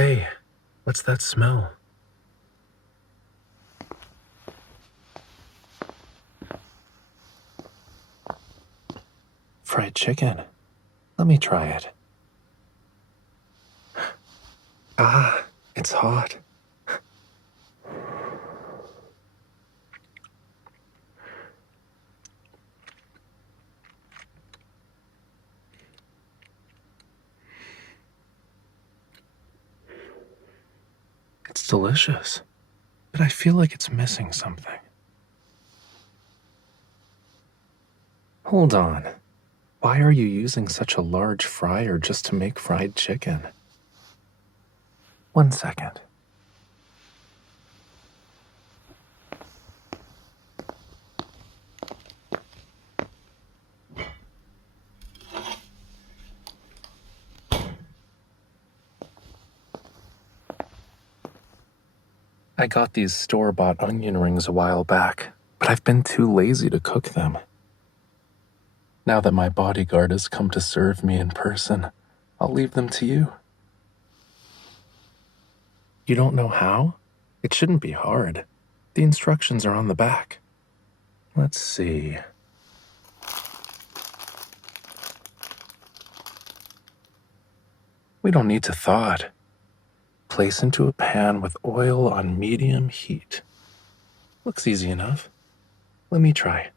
Hey, what's that smell? Fried chicken. Let me try it. Ah, it's hot. It's delicious, but I feel like it's missing something. Hold on. Why are you using such a large fryer just to make fried chicken? 1 second. I got these store-bought onion rings a while back, but I've been too lazy to cook them. Now that my bodyguard has come to serve me in person, I'll leave them to you. You don't know how? It shouldn't be hard. The instructions are on the back. Let's see. We don't need to thaw it. Place into a pan with oil on medium heat. Looks easy enough. Let me try.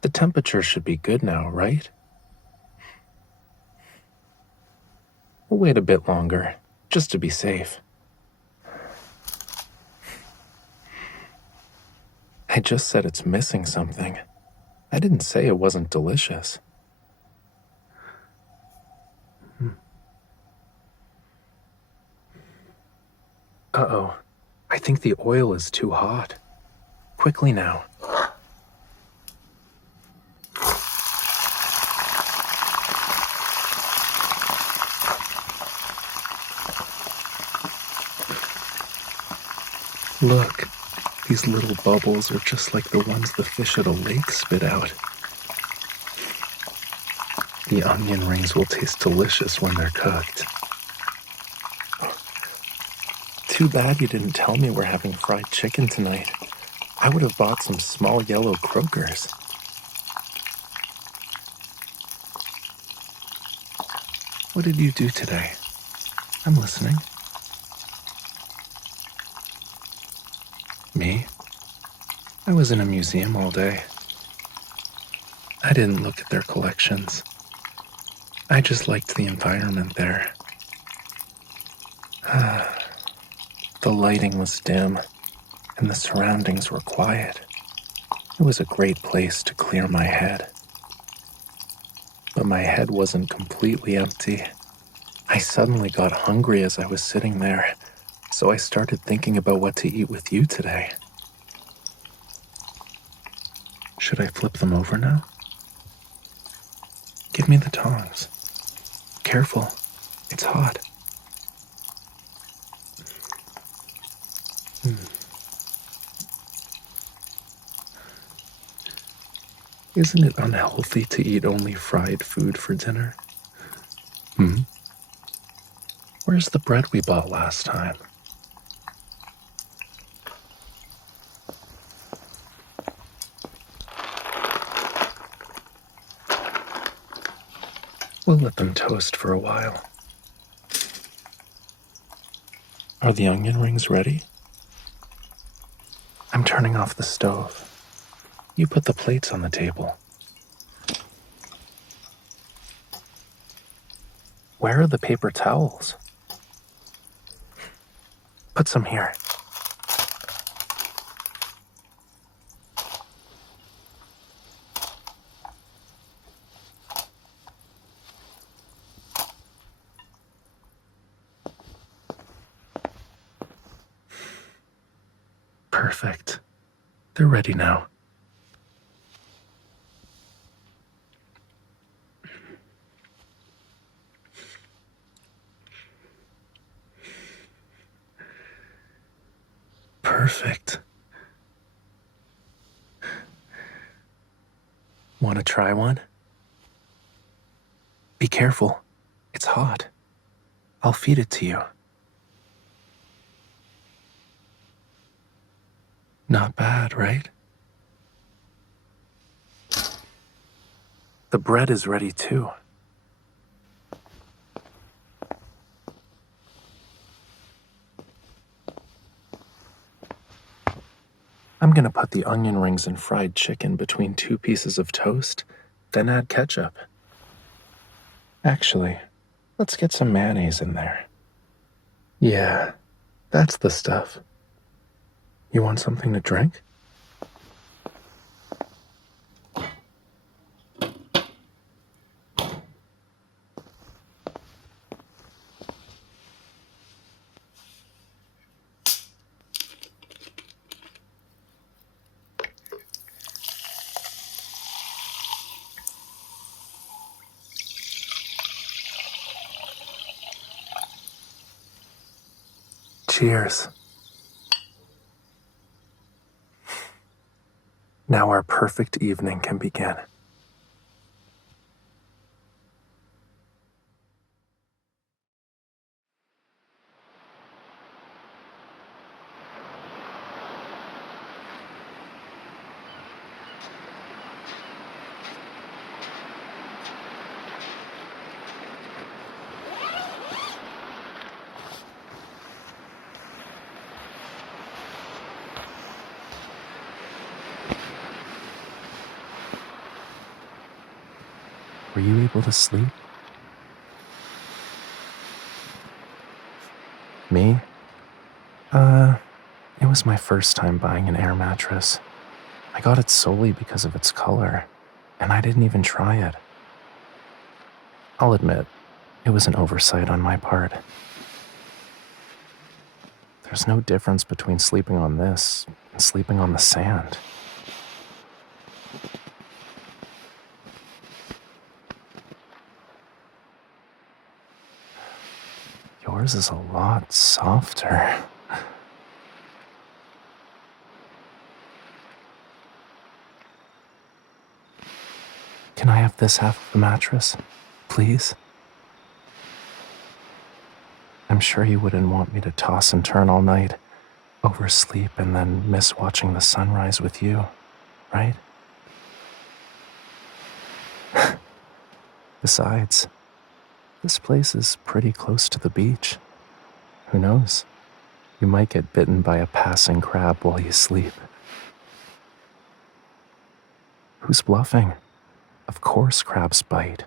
The temperature should be good now, right? We'll wait a bit longer, just to be safe. I just said it's missing something. I didn't say it wasn't delicious. Uh-oh. I think the oil is too hot. Quickly now. Look, these little bubbles are just like the ones the fish at a lake spit out. The onion rings will taste delicious when they're cooked. Too bad you didn't tell me we're having fried chicken tonight. I would have bought some small yellow croakers. What did you do today? I'm listening. Me? I was in a museum all day. I didn't look at their collections. I just liked the environment there. The lighting was dim, and the surroundings were quiet. It was a great place to clear my head. But my head wasn't completely empty. I suddenly got hungry as I was sitting there, so I started thinking about what to eat with you today. Should I flip them over now? Give me the tongs. Careful, it's hot. Isn't it unhealthy to eat only fried food for dinner? Where's the bread we bought last time? We'll let them toast for a while. Are the onion rings ready? I'm turning off the stove. You put the plates on the table. Where are the paper towels? Put some here. Perfect. They're ready now. perfect. Want to try one? Be careful. It's hot. I'll feed it to you. Not bad, right? The bread is ready too. I'm gonna put the onion rings and fried chicken between 2 pieces of toast, then add ketchup. Actually, let's get some mayonnaise in there. Yeah, that's the stuff. You want something to drink? Cheers. Now our perfect evening can begin. Were you able to sleep? Me? It was my first time buying an air mattress. I got it solely because of its color, and I didn't even try it. I'll admit, it was an oversight on my part. There's no difference between sleeping on this and sleeping on the sand. Yours is a lot softer. Can I have this half of the mattress, please? I'm sure you wouldn't want me to toss and turn all night, oversleep, and then miss watching the sunrise with you, right? Besides, this place is pretty close to the beach. Who knows? You might get bitten by a passing crab while you sleep. Who's bluffing? Of course crabs bite.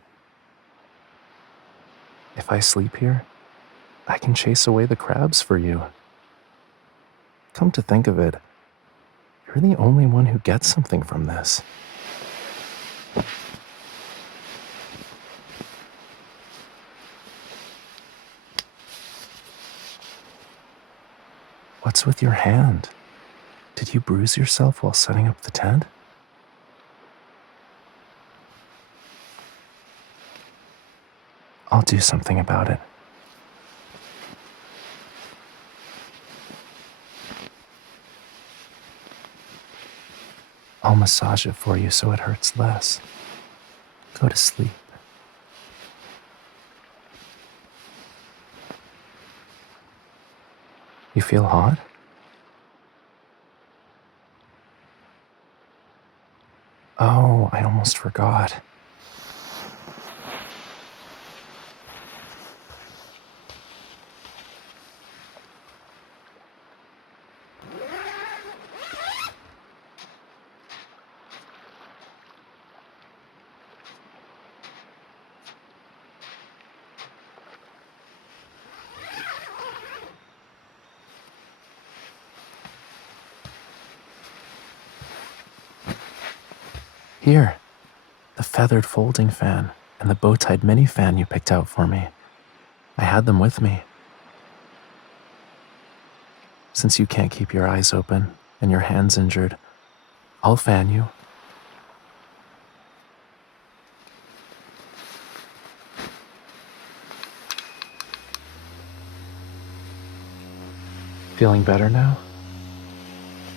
If I sleep here, I can chase away the crabs for you. Come to think of it, you're the only one who gets something from this. What's with your hand? Did you bruise yourself while setting up the tent? I'll do something about it. I'll massage it for you so it hurts less. Go to sleep. You feel hot? Oh, I almost forgot. Here, the feathered folding fan and the bow-tied mini fan you picked out for me. I had them with me. Since you can't keep your eyes open and your hand's injured, I'll fan you. Feeling better now?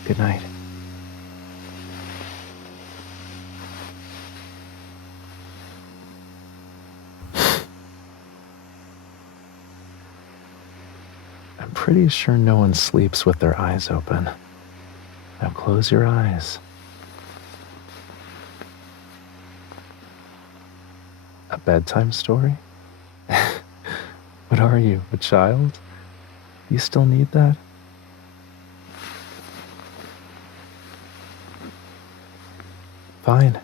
Good night. I'm pretty sure no one sleeps with their eyes open. Now close your eyes. A bedtime story? What are you, a child? You still need that? Fine.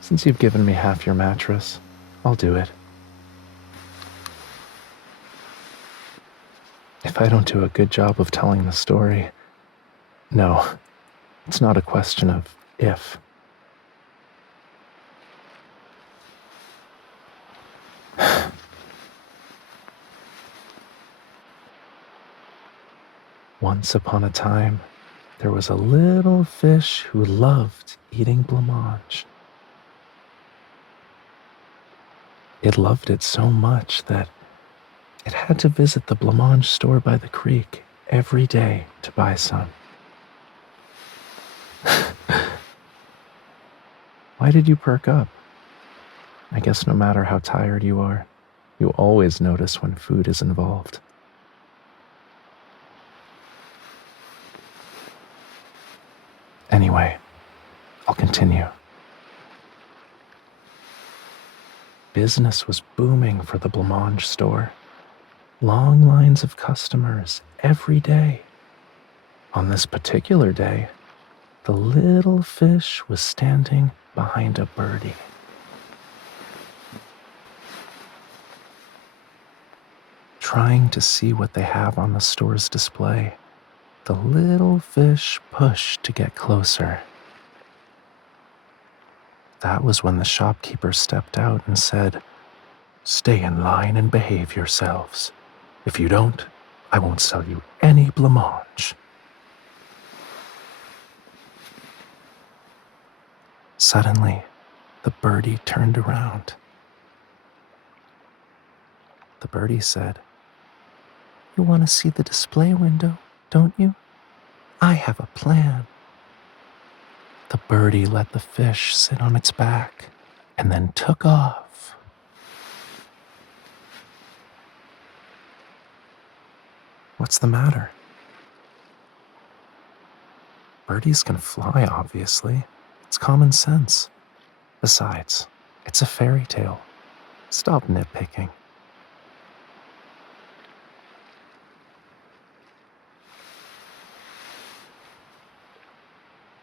Since you've given me half your mattress, I'll do it. If I don't do a good job of telling the story, no, it's not a question of if. Once upon a time, there was a little fish who loved eating blancmange. It loved it so much that it had to visit the blancmange store by the creek every day to buy some. Why did you perk up? I guess no matter how tired you are, you always notice when food is involved. Anyway, I'll continue. Business was booming for the blancmange store. Long lines of customers every day. On this particular day, the little fish was standing behind a birdie. Trying to see what they have on the store's display, the little fish pushed to get closer. That was when the shopkeeper stepped out and said, "Stay in line and behave yourselves. If you don't, I won't sell you any blancmange." Suddenly, the birdie turned around. The birdie said, "You want to see the display window, don't you? I have a plan." The birdie let the fish sit on its back and then took off. What's the matter? Birdies can fly, obviously. It's common sense. Besides, it's a fairy tale. Stop nitpicking.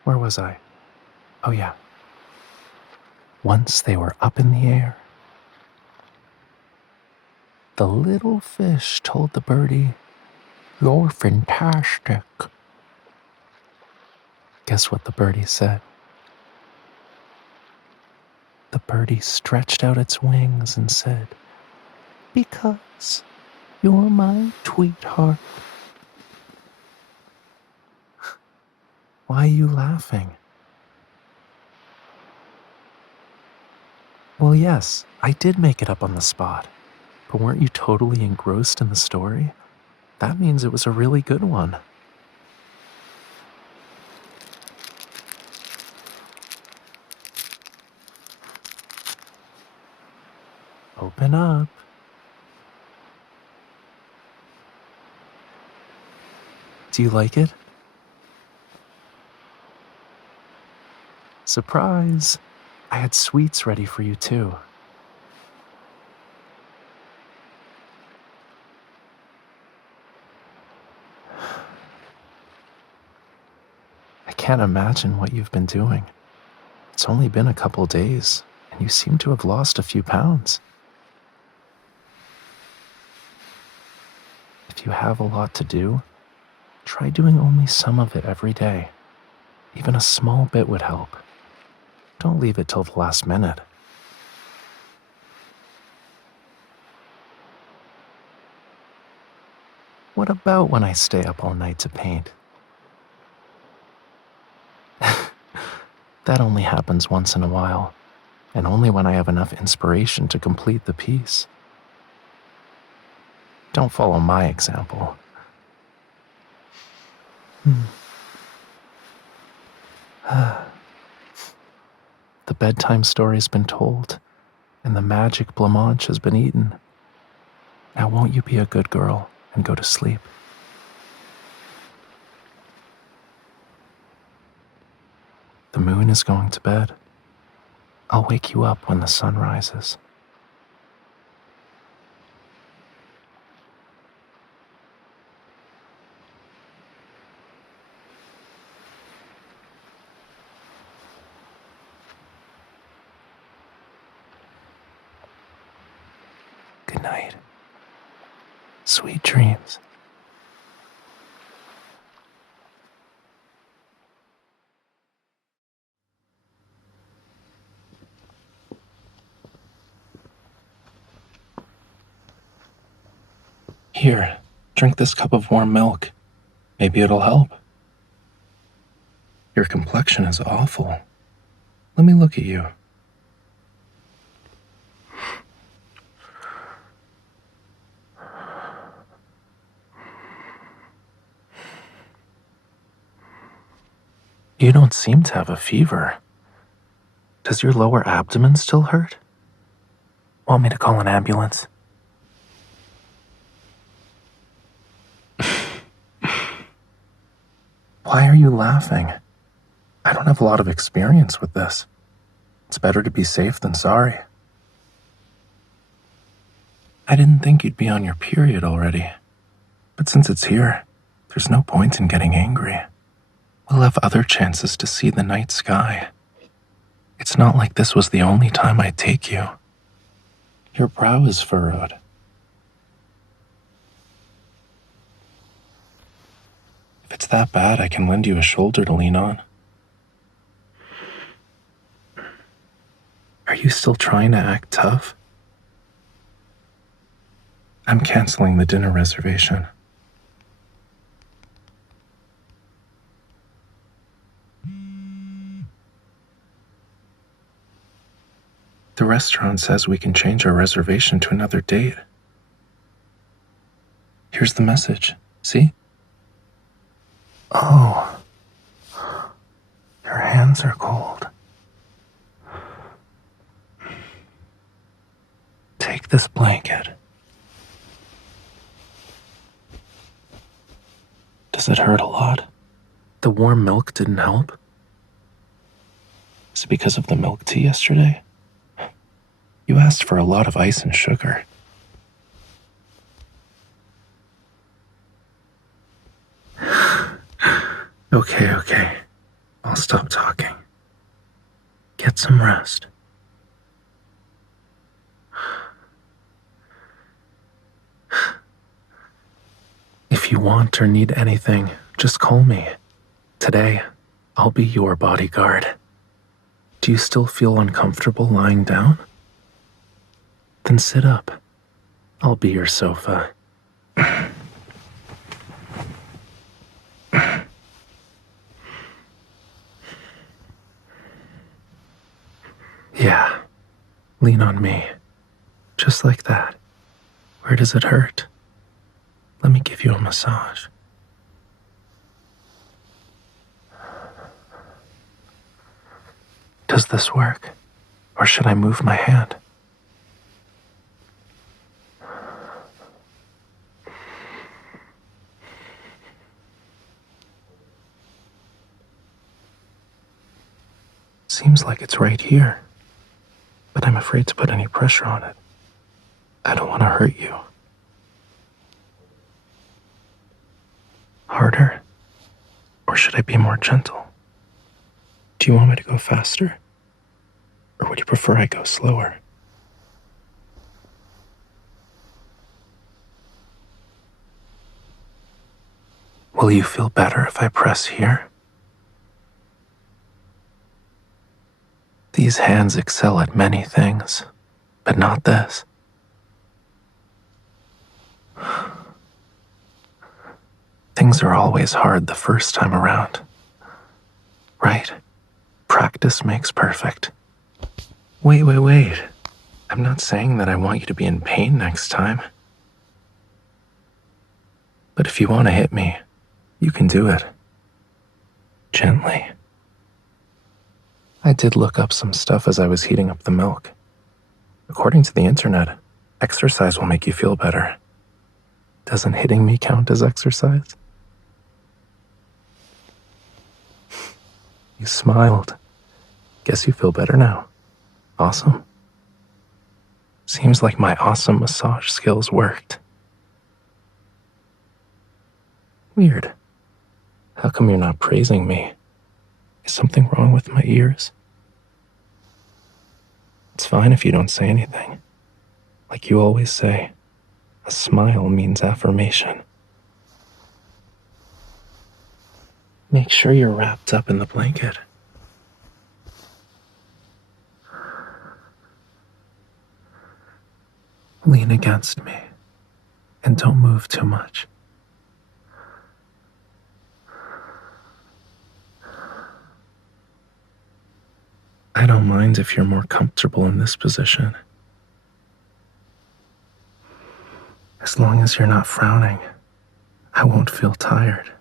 Where was I? Oh yeah. Once they were up in the air, the little fish told the birdie, "You're fantastic." Guess what the birdie said? The birdie stretched out its wings and said, "Because you're my tweetheart." Why are you laughing? Well, yes, I did make it up on the spot. But weren't you totally engrossed in the story? That means it was a really good one. Open up. Do you like it? Surprise! I had sweets ready for you too. I can't imagine what you've been doing. It's only been a couple days, and you seem to have lost a few pounds. If you have a lot to do, try doing only some of it every day. Even a small bit would help. Don't leave it till the last minute. What about when I stay up all night to paint? That only happens once in a while, and only when I have enough inspiration to complete the piece. Don't follow my example. The bedtime story's been told, and the magic blancmange has been eaten. Now won't you be a good girl and go to sleep? The moon is going to bed. I'll wake you up when the sun rises. Good night. Sweet dreams. Here, drink this cup of warm milk. Maybe it'll help. Your complexion is awful. Let me look at you. You don't seem to have a fever. Does your lower abdomen still hurt? Want me to call an ambulance? Why are you laughing? I don't have a lot of experience with this. It's better to be safe than sorry. I didn't think you'd be on your period already. But since it's here, there's no point in getting angry. We'll have other chances to see the night sky. It's not like this was the only time I'd take you. Your brow is furrowed. If it's that bad, I can lend you a shoulder to lean on. Are you still trying to act tough? I'm canceling the dinner reservation. The restaurant says we can change our reservation to another date. Here's the message. See? Oh. Your hands are cold. Take this blanket. Does it hurt a lot? The warm milk didn't help? Is it because of the milk tea yesterday? You asked for a lot of ice and sugar. Okay. I'll stop talking. Get some rest. If you want or need anything, just call me. Today, I'll be your bodyguard. Do you still feel uncomfortable lying down? Then sit up. I'll be your sofa. Yeah, lean on me. Just like that. Where does it hurt? Let me give you a massage. Does this work? Or should I move my hand? Seems like it's right here, but I'm afraid to put any pressure on it. I don't want to hurt you. Harder? Or should I be more gentle? Do you want me to go faster? Or would you prefer I go slower? Will you feel better if I press here? These hands excel at many things, but not this. Things are always hard the first time around. Right? Practice makes perfect. Wait. I'm not saying that I want you to be in pain next time. But if you want to hit me, you can do it. Gently. I did look up some stuff as I was heating up the milk. According to the internet, exercise will make you feel better. Doesn't hitting me count as exercise? You smiled. Guess you feel better now. Awesome. Seems like my awesome massage skills worked. Weird. How come you're not praising me? Is something wrong with my ears? It's fine if you don't say anything. Like you always say, a smile means affirmation. Make sure you're wrapped up in the blanket. Lean against me and don't move too much. I don't mind if you're more comfortable in this position. As long as you're not frowning, I won't feel tired.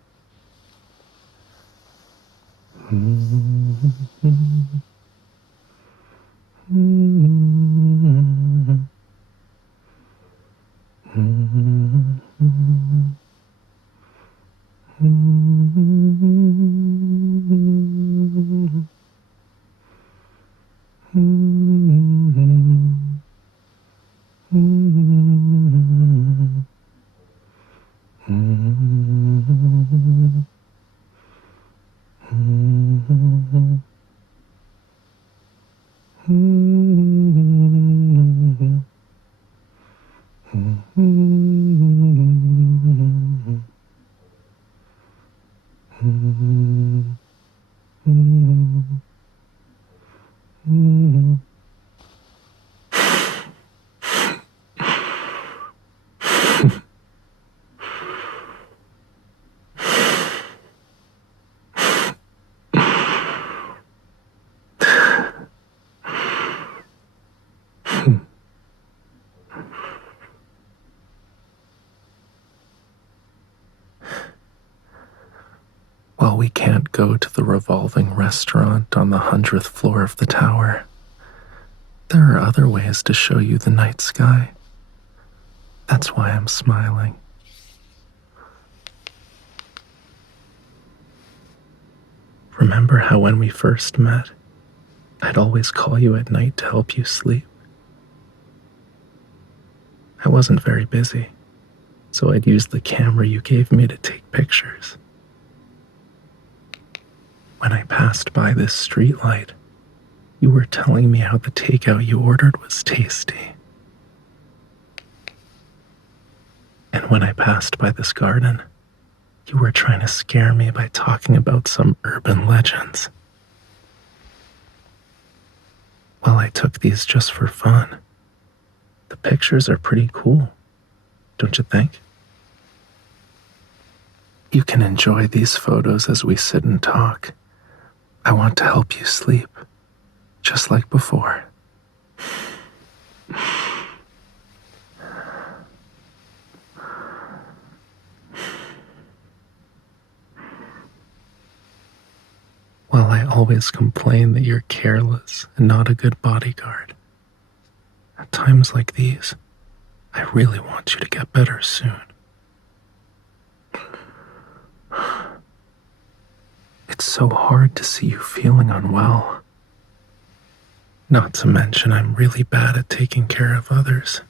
While we can't go to the revolving restaurant on the 100th floor of the tower, there are other ways to show you the night sky. That's why I'm smiling. Remember how when we first met, I'd always call you at night to help you sleep? I wasn't very busy, so I'd use the camera you gave me to take pictures. When I passed by this streetlight, you were telling me how the takeout you ordered was tasty. And when I passed by this garden, you were trying to scare me by talking about some urban legends. Well, I took these just for fun. The pictures are pretty cool, don't you think? You can enjoy these photos as we sit and talk. I want to help you sleep, just like before. While I always complain that you're careless and not a good bodyguard, at times like these, I really want you to get better soon. It's so hard to see you feeling unwell. Not to mention, I'm really bad at taking care of others.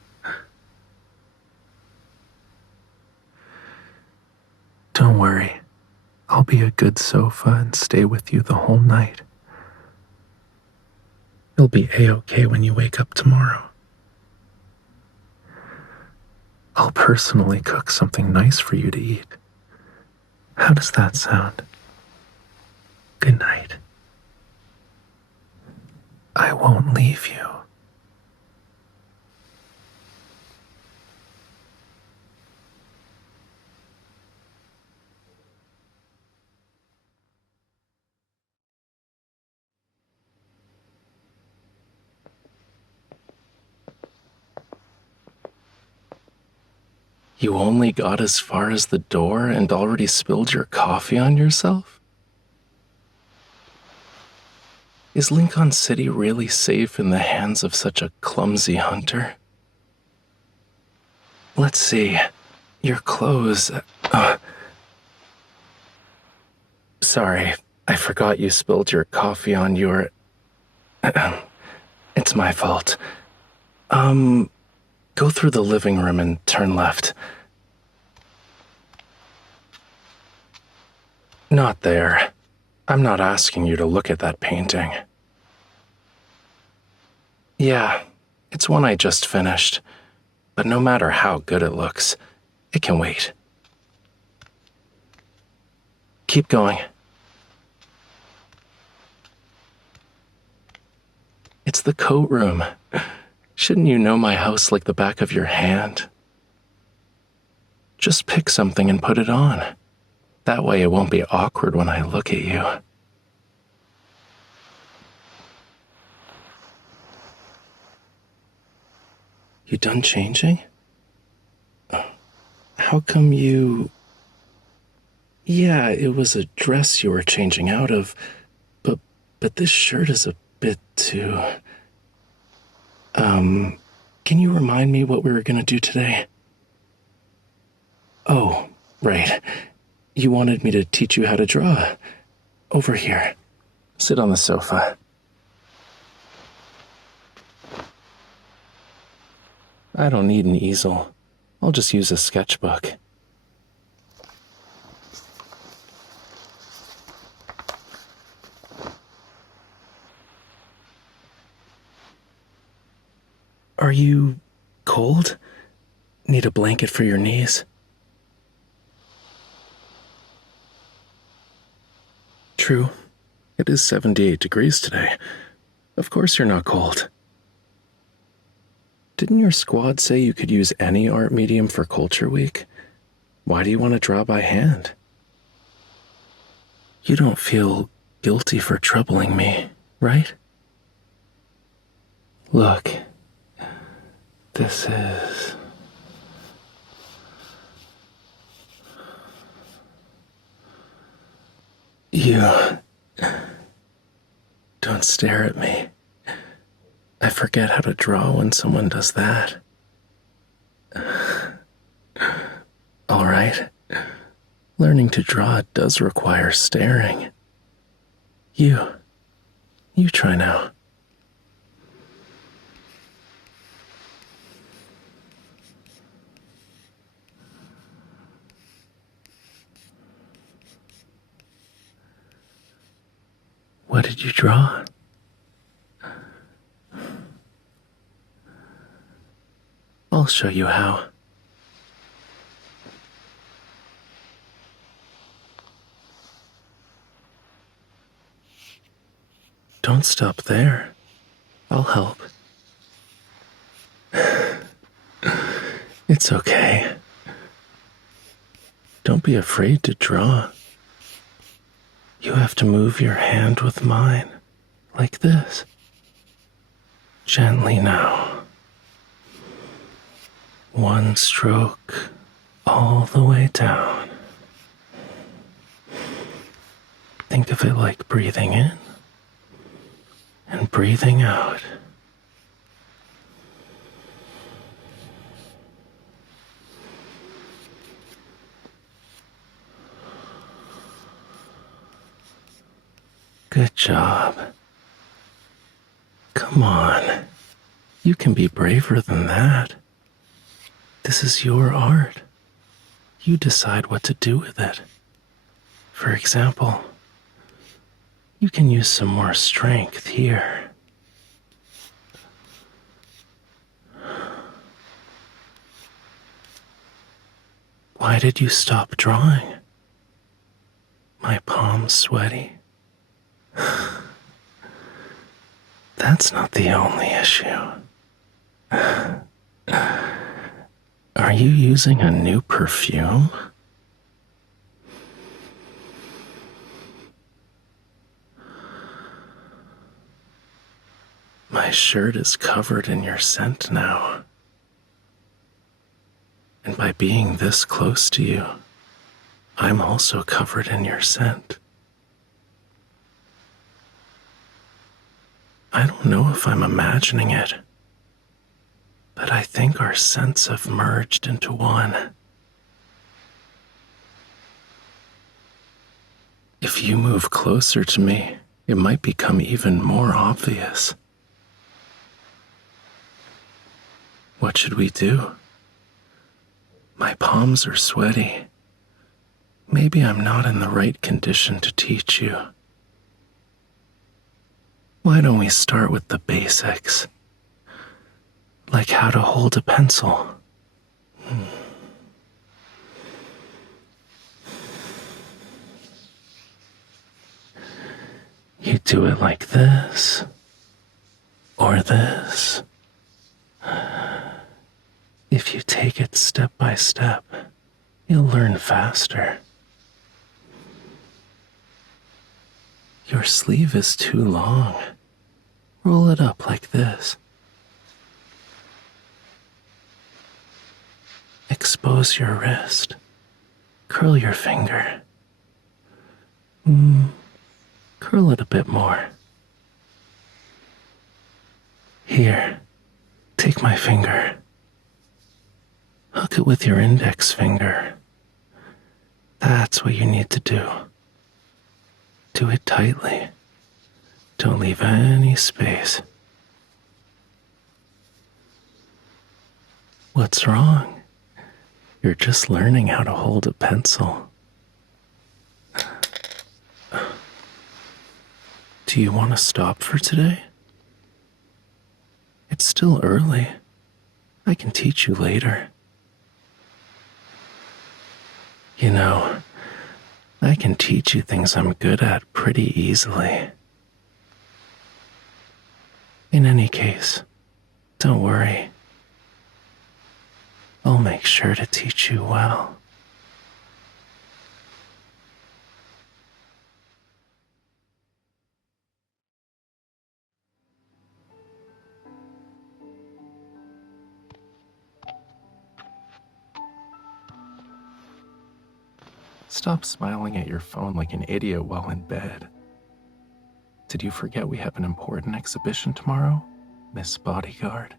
Don't worry, I'll be a good sofa and stay with you the whole night. You'll be A-okay when you wake up tomorrow. I'll personally cook something nice for you to eat. How does that sound? Good night. I won't leave you. You only got as far as the door and already spilled your coffee on yourself? Is Lincoln City really safe in the hands of such a clumsy hunter? Let's see. Your clothes. Sorry, I forgot you spilled your coffee on your. It's my fault. Go through the living room and turn left. Not there. I'm not asking you to look at that painting. Yeah, it's one I just finished. But no matter how good it looks, it can wait. Keep going. It's the coat room. Shouldn't you know my house like the back of your hand? Just pick something and put it on. That way it won't be awkward when I look at you. You done changing? How come you... Yeah, it was a dress you were changing out of, but this shirt is a bit too... Can you remind me what we were gonna do today? Oh, right. You wanted me to teach you how to draw. Over here. Sit on the sofa. I don't need an easel. I'll just use a sketchbook. Are you cold? Need a blanket for your knees? True. It is 78 degrees today. Of course you're not cold. Didn't your squad say you could use any art medium for Culture Week? Why do you want to draw by hand? You don't feel guilty for troubling me, right? Look, this is... You... Don't stare at me. I forget how to draw when someone does that. All right. Learning to draw does require staring. You try now. What did you draw? I'll show you how. Don't stop there. I'll help. It's okay. Don't be afraid to draw. You have to move your hand with mine, like this. Gently now. One stroke all the way down. Think of it like breathing in and breathing out. Good job. Come on. You can be braver than that. This is your art. You decide what to do with it. For example, you can use some more strength here. Why did you stop drawing? My palms sweaty. That's not the only issue. Are you using a new perfume? My shirt is covered in your scent now. And by being this close to you, I'm also covered in your scent. I don't know if I'm imagining it, but I think our scents have merged into one. If you move closer to me, it might become even more obvious. What should we do? My palms are sweaty. Maybe I'm not in the right condition to teach you. Why don't we start with the basics? Like how to hold a pencil. You do it like this, or this. If you take it step by step, you'll learn faster. Your sleeve is too long. Roll it up like this. Expose your wrist. Curl your finger. Curl it a bit more. Here, take my finger. Hook it with your index finger. That's what you need to do. Do it tightly. Don't leave any space. What's wrong? You're just learning how to hold a pencil. Do you want to stop for today? It's still early. I can teach you later. You know, I can teach you things I'm good at pretty easily. In any case, don't worry. I'll make sure to teach you well. Stop smiling at your phone like an idiot while in bed. Did you forget we have an important exhibition tomorrow, Miss Bodyguard?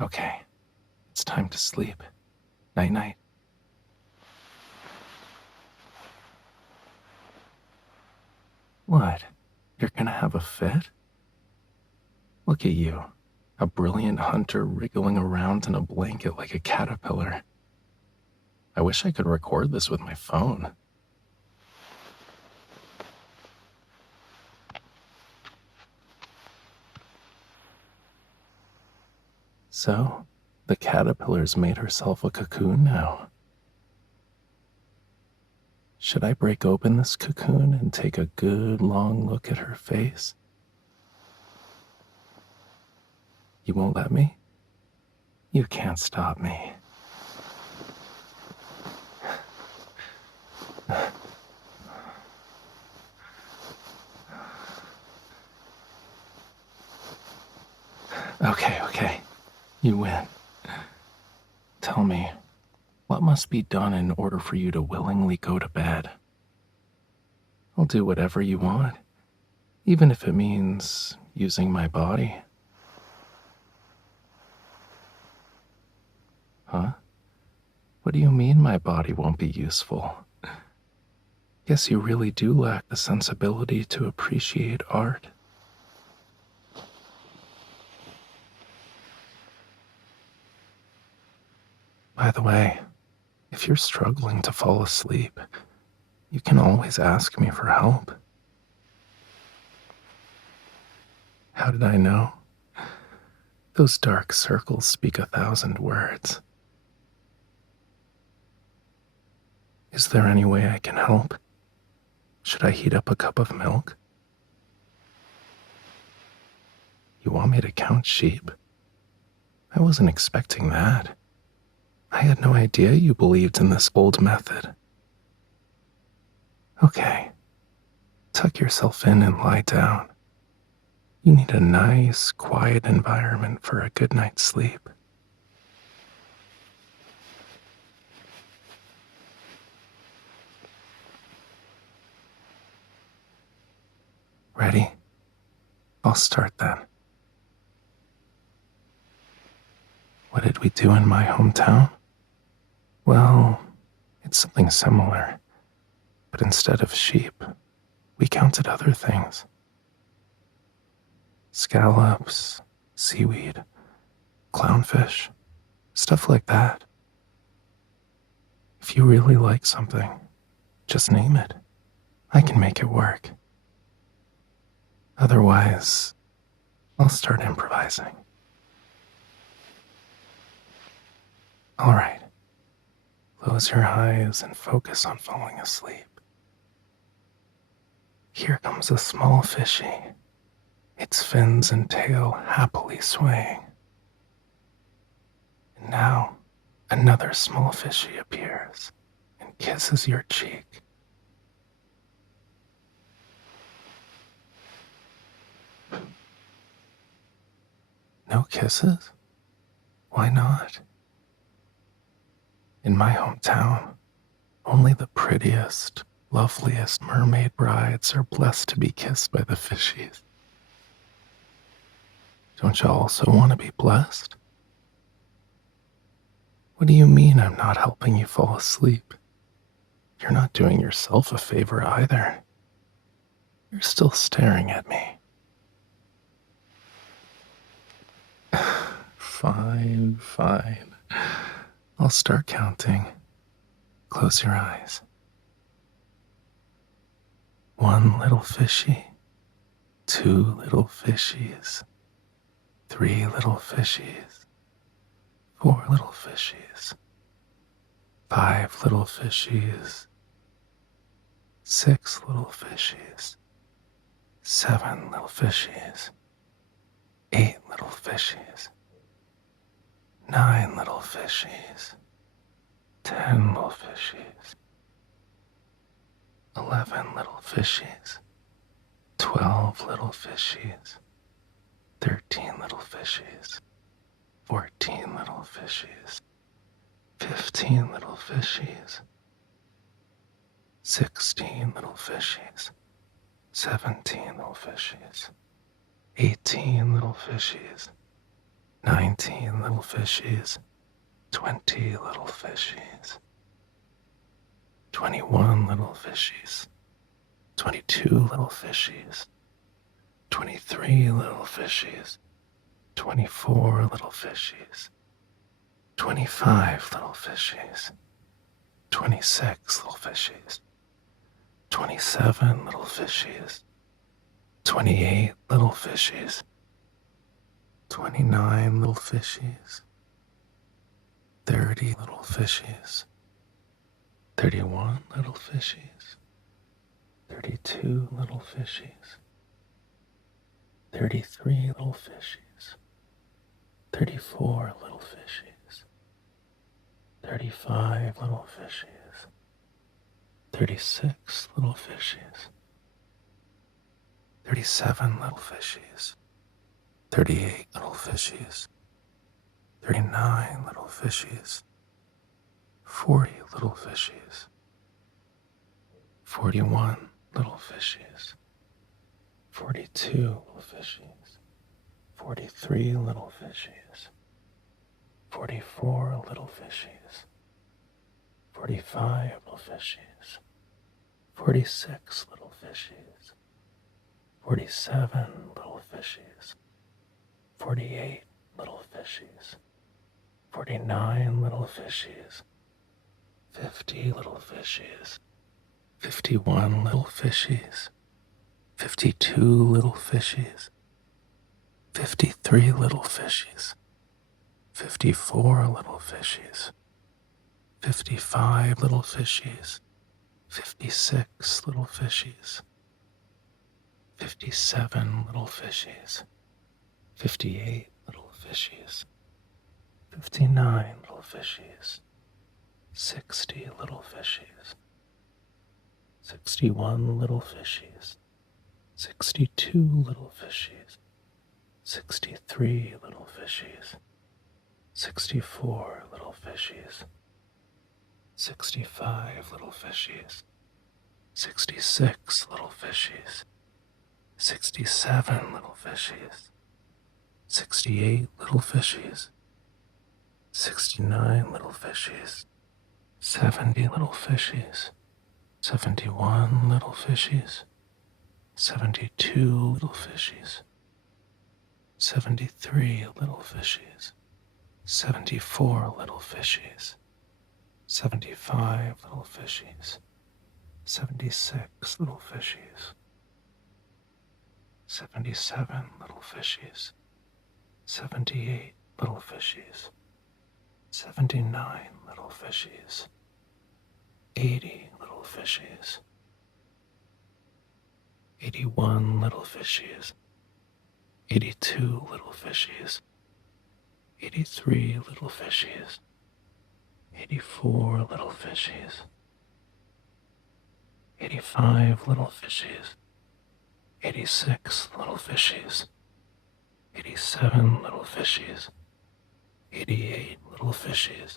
Okay, it's time to sleep. Night-night. What? You're gonna have a fit? Look at you, a brilliant hunter wriggling around in a blanket like a caterpillar. I wish I could record this with my phone. So, the caterpillar's made herself a cocoon now. Should I break open this cocoon and take a good long look at her face? You won't let me? You can't stop me. Okay. You win. Tell me, what must be done in order for you to willingly go to bed? I'll do whatever you want, even if it means using my body. Huh? What do you mean my body won't be useful? Guess you really do lack the sensibility to appreciate art. By the way, if you're struggling to fall asleep, you can always ask me for help. How did I know? Those dark circles speak 1,000 words. Is there any way I can help? Should I heat up a cup of milk? You want me to count sheep? I wasn't expecting that. I had no idea you believed in this old method. Okay, tuck yourself in and lie down. You need a nice, quiet environment for a good night's sleep. I'll start then. What did we do in my hometown? Well, it's something similar, but instead of sheep, we counted other things. Scallops, seaweed, clownfish, stuff like that. If you really like something, just name it. I can make it work. Otherwise, I'll start improvising. All right. Close your eyes and focus on falling asleep. Here comes a small fishy, its fins and tail happily swaying. And now, another small fishy appears and kisses your cheek. No kisses? Why not? In my hometown, only the prettiest, loveliest mermaid brides are blessed to be kissed by the fishies. Don't you also want to be blessed? What do you mean I'm not helping you fall asleep? You're not doing yourself a favor either. You're still staring at me. Fine. I'll start counting. Close your eyes. 1 little fishy, 2 little fishies, 3 little fishies, 4 little fishies, 5 little fishies, 6 little fishies, 7 little fishies, 8 little fishies, 9 little fishies, 10 little fishies, 11 little fishies, 12 little fishies, 13 little fishies, 14 little fishies, 15 little fishies, 16 little fishies, 17 little fishies, 18 little fishies, 19 little fishies, 20 little fishies, 21 little fishies, 22 little fishies, 23 little fishies, 24 little fishies, 25 little fishies, 26 little fishies, 27 little fishies, 28 little fishies, 29 little fishies, 30 little fishies, 31 little fishies, 32 little fishies, 33 little fishies, 34 little fishies, 35 little fishies, 36 little fishies, 37 little fishies, 38 little fishies, 39 little fishies, 40 little fishies, 41 little fishies, 42 little fishies, 43 little fishies, 44 little fishies, 45 little fishies, 46 little fishies, 47 little fishies, 48 little fishies, 49 little fishies, 50 little fishies, 51 little fishies, 52 little fishies, 53 little fishies, 54 little fishies, 55 little fishies, 56 little fishies, 57 little fishies, 58 little fishies, 59 little fishies, 60 little fishies, 61 little fishies, 62 little fishies, 63 little fishies, 64 little fishies, 65 little fishies, 66 little fishies, 67 little fishies, 68 little fishies, 69 little fishies, 70 little fishies, 71 little fishies, 72 little fishies, 73 little fishies, 74 little fishies, 75 little fishies, 76 little fishies, 77 little fishies, 78 little fishies, 79 little fishies, 80 little fishies, 81 little fishies, 82 little fishies, 83 little fishies, 84 little fishies, 85 little fishies, 86 little fishies, 87 little fishies, 88 little fishies,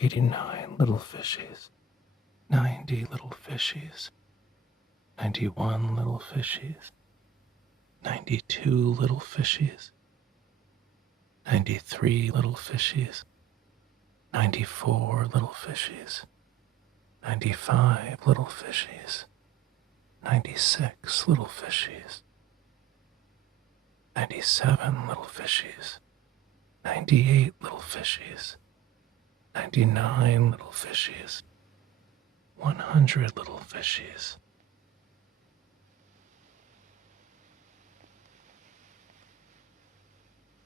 89 little fishies, 90 little fishies, 91 little fishies, 92 little fishies, 93 little fishies, 94 little fishies, 95 little fishies, 96 little fishies, 97 little fishies, 98 little fishies, 99 little fishies, 100 little fishies.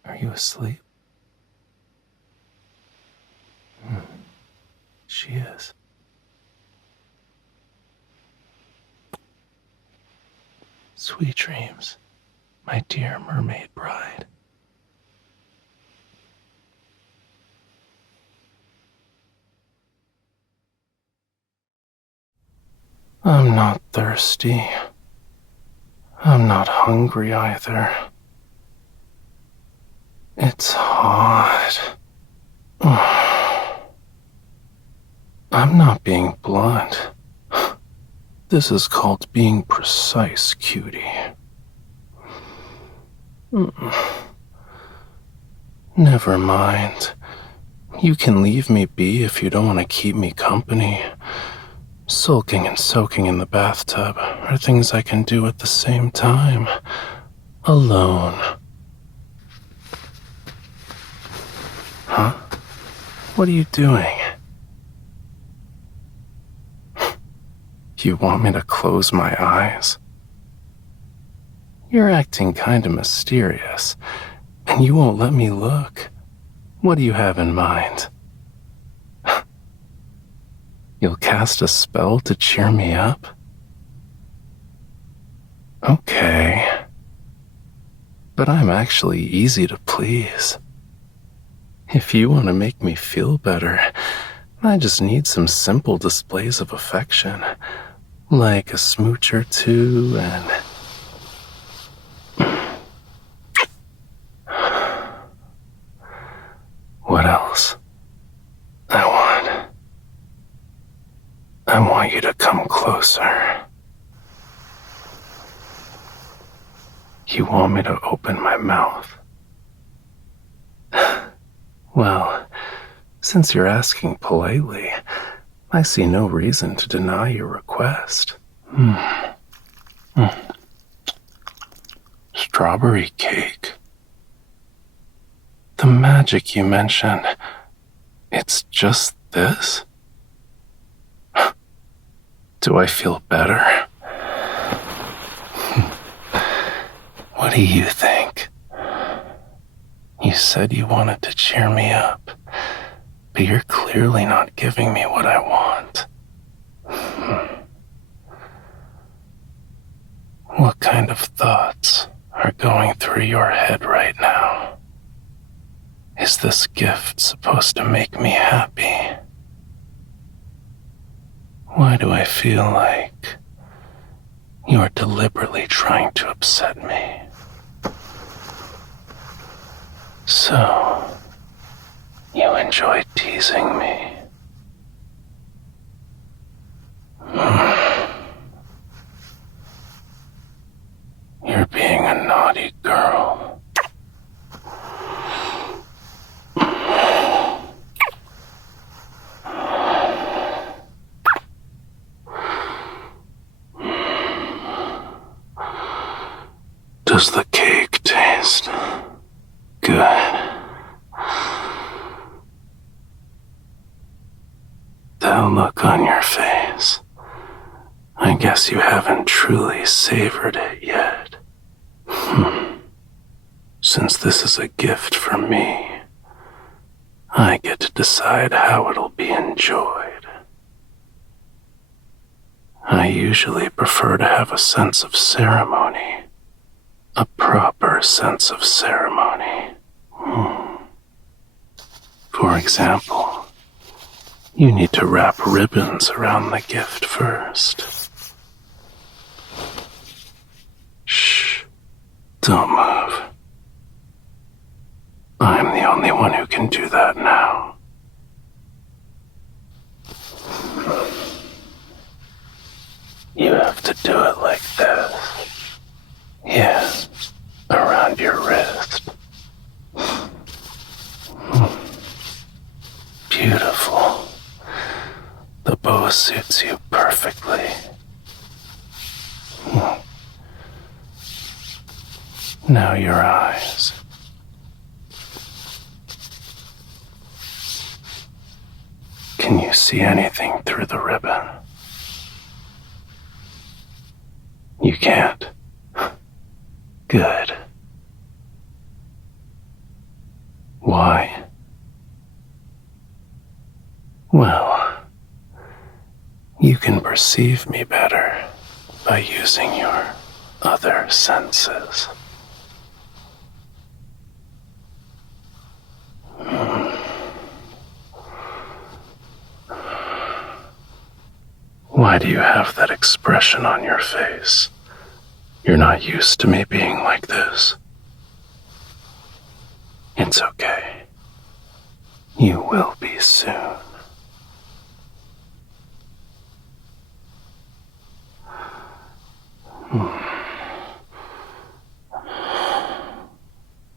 Are you asleep? She is. Sweet dreams, my dear mermaid bride. I'm not thirsty. I'm not hungry either. It's hot. I'm not being blunt. This is called being precise, cutie. Never mind. You can leave me be if you don't want to keep me company. Sulking and soaking in the bathtub are things I can do at the same time. Alone. Huh? What are you doing? You want me to close my eyes? You're acting kinda mysterious, and you won't let me look. What do you have in mind? You'll cast a spell to cheer me up? Okay. But I'm actually easy to please. If you want to make me feel better, I just need some simple displays of affection, like a smooch or two and... What else? I want you to come closer. You want me to open my mouth? Well, since you're asking politely, I see no reason to deny your request. Strawberry cake. The magic you mentioned, it's just this? Do I feel better? What do you think? You said you wanted to cheer me up, but you're clearly not giving me what I want. What kind of thoughts are going through your head right now? Is this gift supposed to make me happy? Why do I feel like you're deliberately trying to upset me? So, you enjoy teasing me? look on your face. I guess you haven't truly savored it yet. Since this is a gift from me, I get to decide how it'll be enjoyed. I usually prefer to have a sense of ceremony, a proper sense of ceremony. For example, you need to wrap ribbons around the gift first. Shh, don't move. I'm the only one who can do that now. You have to do it like this. Yeah, around your wrist. Beautiful. The bow suits you perfectly. Now your eyes. Can you see anything through the ribbon? You can't. Good. Why? Well, you can perceive me better by using your other senses. Why do you have that expression on your face? You're not used to me being like this. It's okay. You will be soon.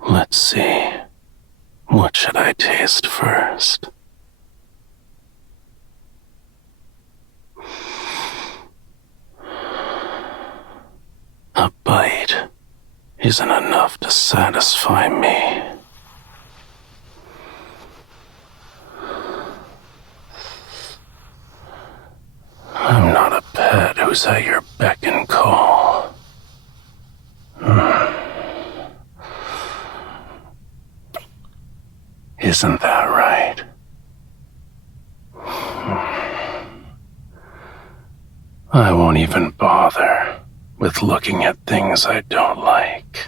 Let's see. What should I taste first? A bite isn't enough to satisfy me. I'm not a pet who's at your beck and call. Isn't that right? I won't even bother with looking at things I don't like.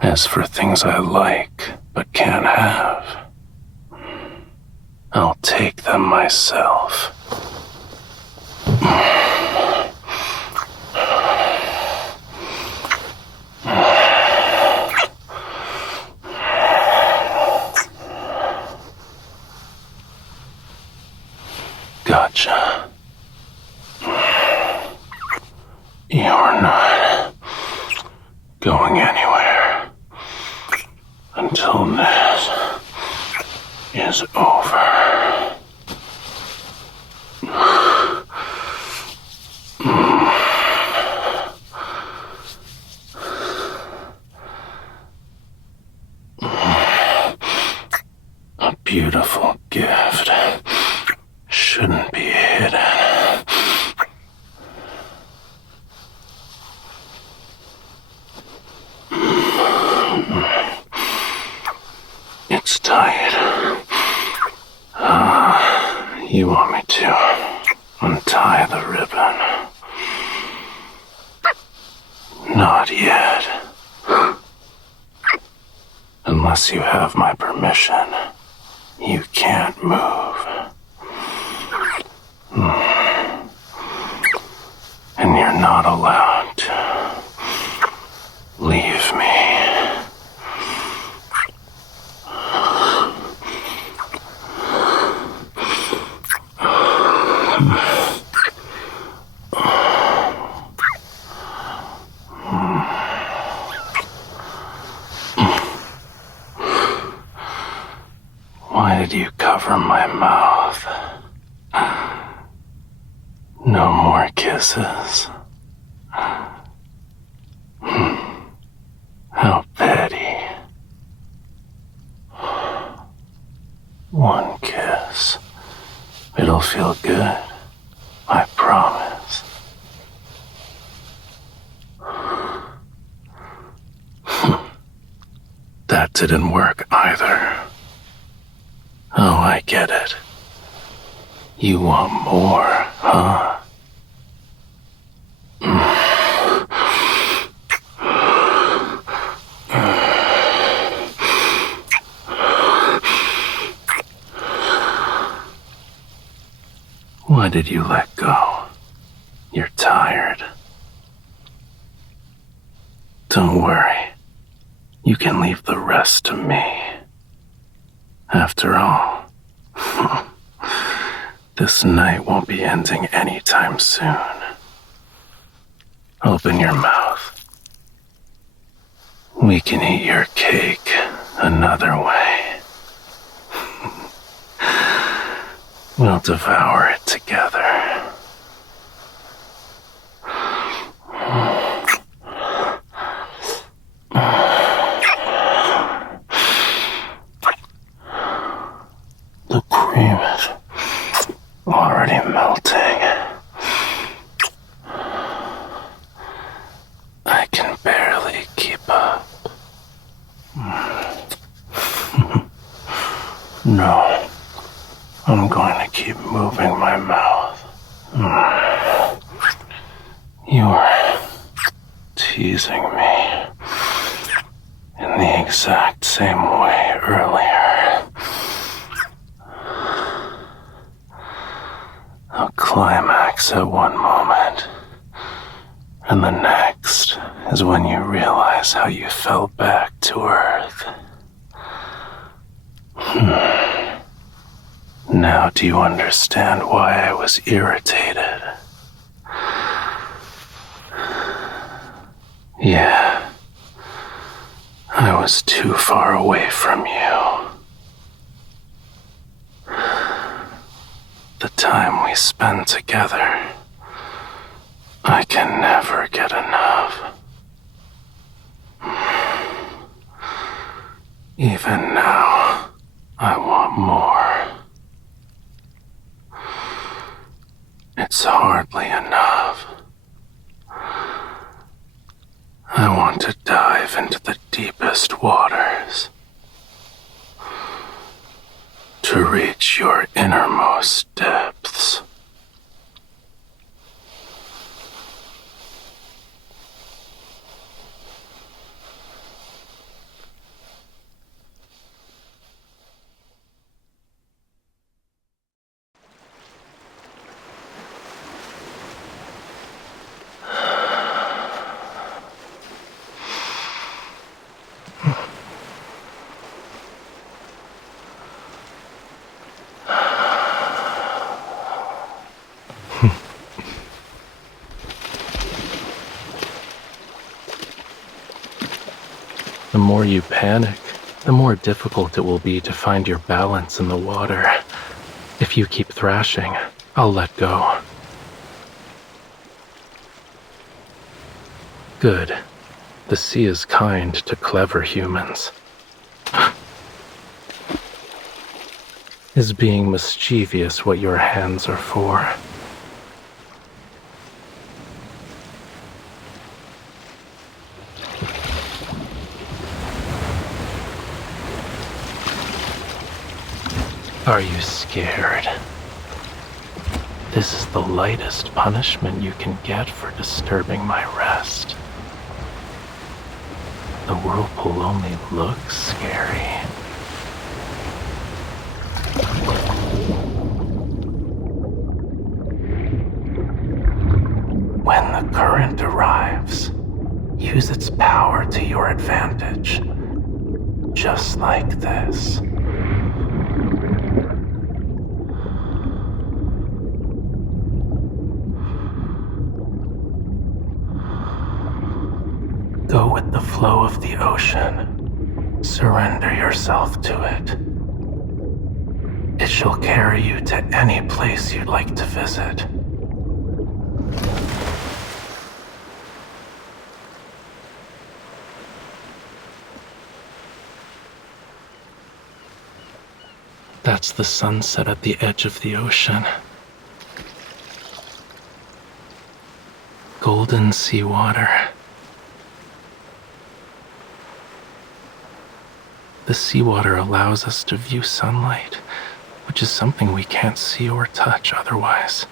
As for things I like but can't have, I'll take them myself. Gotcha. You're not going anywhere until this is over. A beautiful gift shouldn't be hidden. It's tight. You want me to untie the ribbon? Not yet. Unless you have my permission, you can't move. And you're not allowed to leave me. Why did you cover my mouth? No more kisses. How petty. feel good, I promise. That didn't work either. Oh, I get it. You want more, huh? Why did you let go? You're tired. Don't worry. You can leave the rest to me. After all, this night won't be ending anytime soon. Open your mouth. We can eat your cake another way. We'll devour it together. The cream is already melting. I can barely keep up. No, I'm going to keep moving my mouth. You were teasing me in the exact same way earlier. A climax at one moment, and the next is when you realize how you fell back to Earth. Now do you understand why I was irritated? Yeah, I was too far away from you. The time we spend together, I can never get enough. Even now, I want more. It's hardly enough. I want to dive into the deepest waters, to reach your innermost depths. The more you panic, the more difficult it will be to find your balance in the water. If you keep thrashing, I'll let go. Good. The sea is kind to clever humans. Is being mischievous what your hands are for? Are you scared? This is the lightest punishment you can get for disturbing my rest. The whirlpool only looks scary. When the current arrives, use its power to your advantage. Just like this. Go with the flow of the ocean. Surrender yourself to it. It shall carry you to any place you'd like to visit. That's the sunset at the edge of the ocean. golden seawater. The seawater allows us to view sunlight, which is something we can't see or touch otherwise.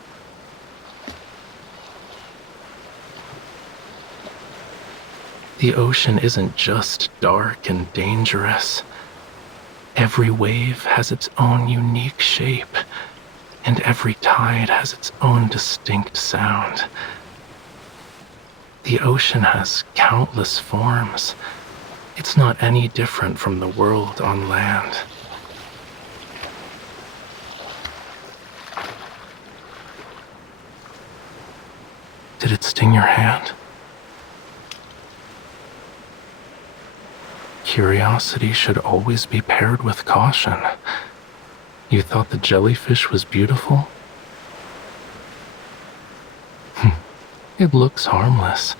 The ocean isn't just dark and dangerous. Every wave has its own unique shape, and every tide has its own distinct sound. The ocean has countless forms. It's not any different from the world on land. Did it sting your hand? Curiosity should always be paired with caution. You thought the jellyfish was beautiful? It looks harmless,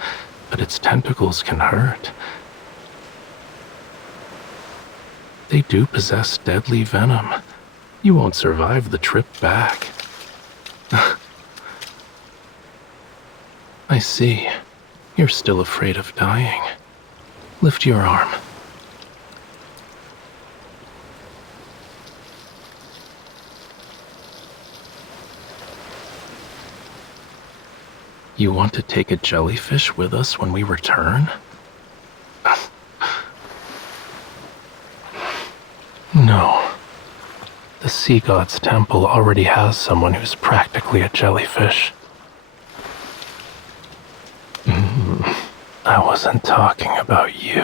but its tentacles can hurt. They do possess deadly venom. You won't survive the trip back. I see. You're still afraid of dying. Lift your arm. You want to take a jellyfish with us when we return? No. The Sea God's Temple already has someone who's practically a jellyfish. I wasn't talking about you.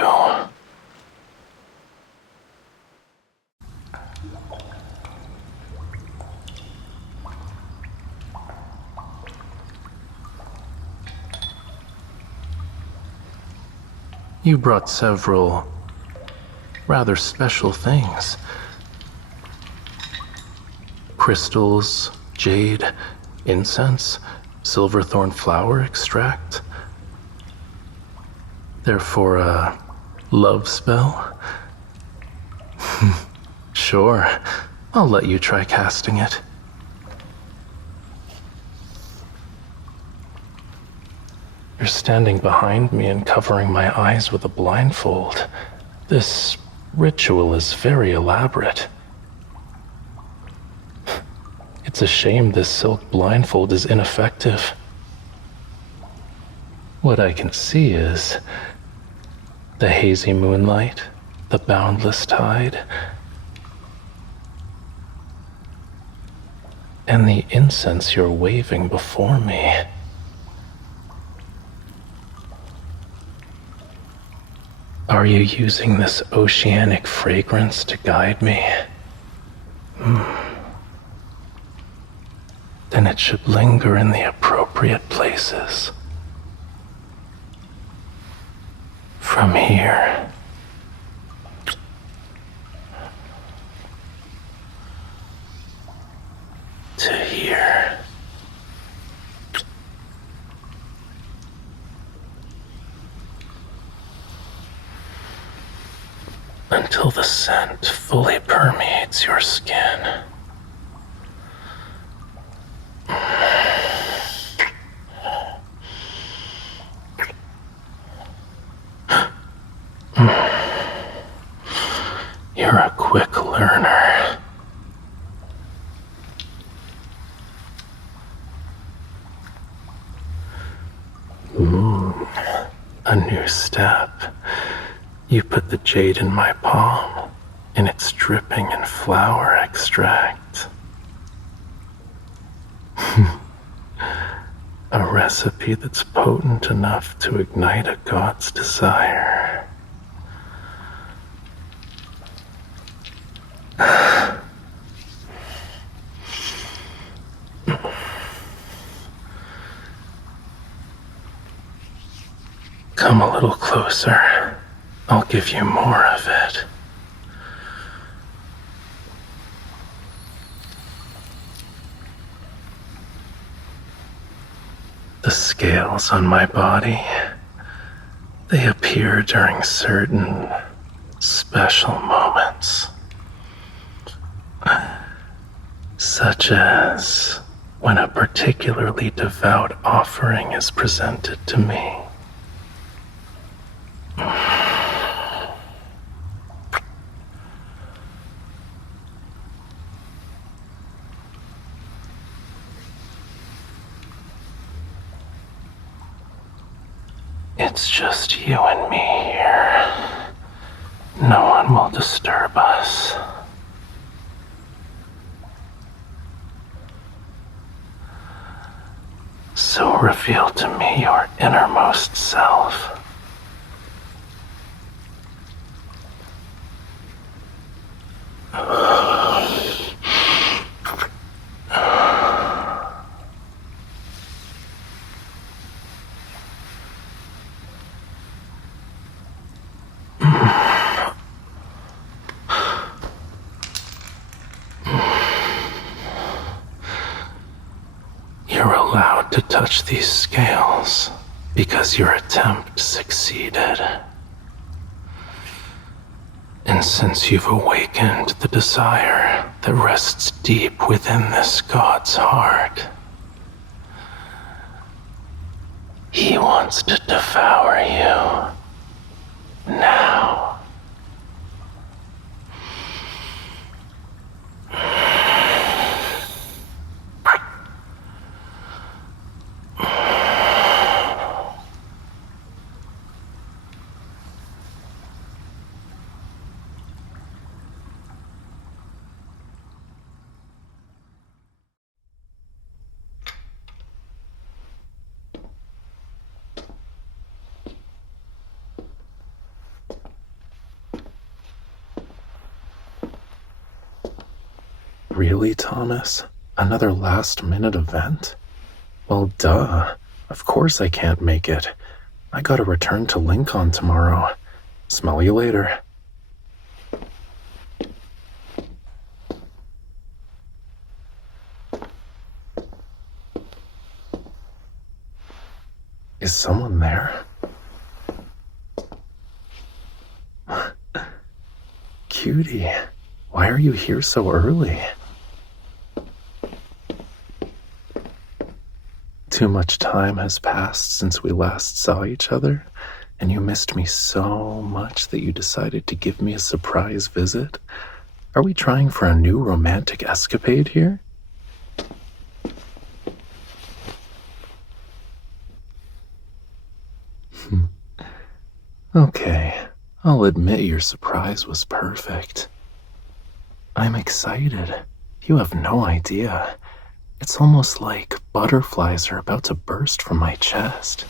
You brought several rather special things. Crystals, jade, incense, silverthorn flower extract. They're for a love spell? Sure, I'll let you try casting it. You're standing behind me and covering my eyes with a blindfold. This ritual is very elaborate. It's a shame this silk blindfold is ineffective. What I can see is the hazy moonlight, the boundless tide, and the incense you're waving before me. Are you using this oceanic fragrance to guide me? Then it should linger in the appropriate places. From here to here. Until the scent fully permeates your skin. You're a quick learner. Ooh, a new step. You put the jade in my palm, and it's dripping in flower extract. A recipe that's potent enough to ignite a god's desire. Come a little closer. I'll give you more of it. The scales on my body, they appear during certain special moments, such as when a particularly devout offering is presented to me. It's just you and me here. No one will disturb us. So reveal to me your innermost self. You're allowed to touch these scales because your attempt succeeded. And since you've awakened the desire that rests deep within this god's heart, he wants to devour you now. Really, Thomas? Another last-minute event? Well, duh. Of course I can't make it. I gotta return to Lincoln tomorrow. Smell you later. Is someone there? Cutie, why are you here so early? Too much time has passed since we last saw each other, and you missed me so much that you decided to give me a surprise visit. Are we trying for a new romantic escapade here? Okay, I'll admit your surprise was perfect. I'm excited. You have no idea. It's almost like butterflies are about to burst from my chest.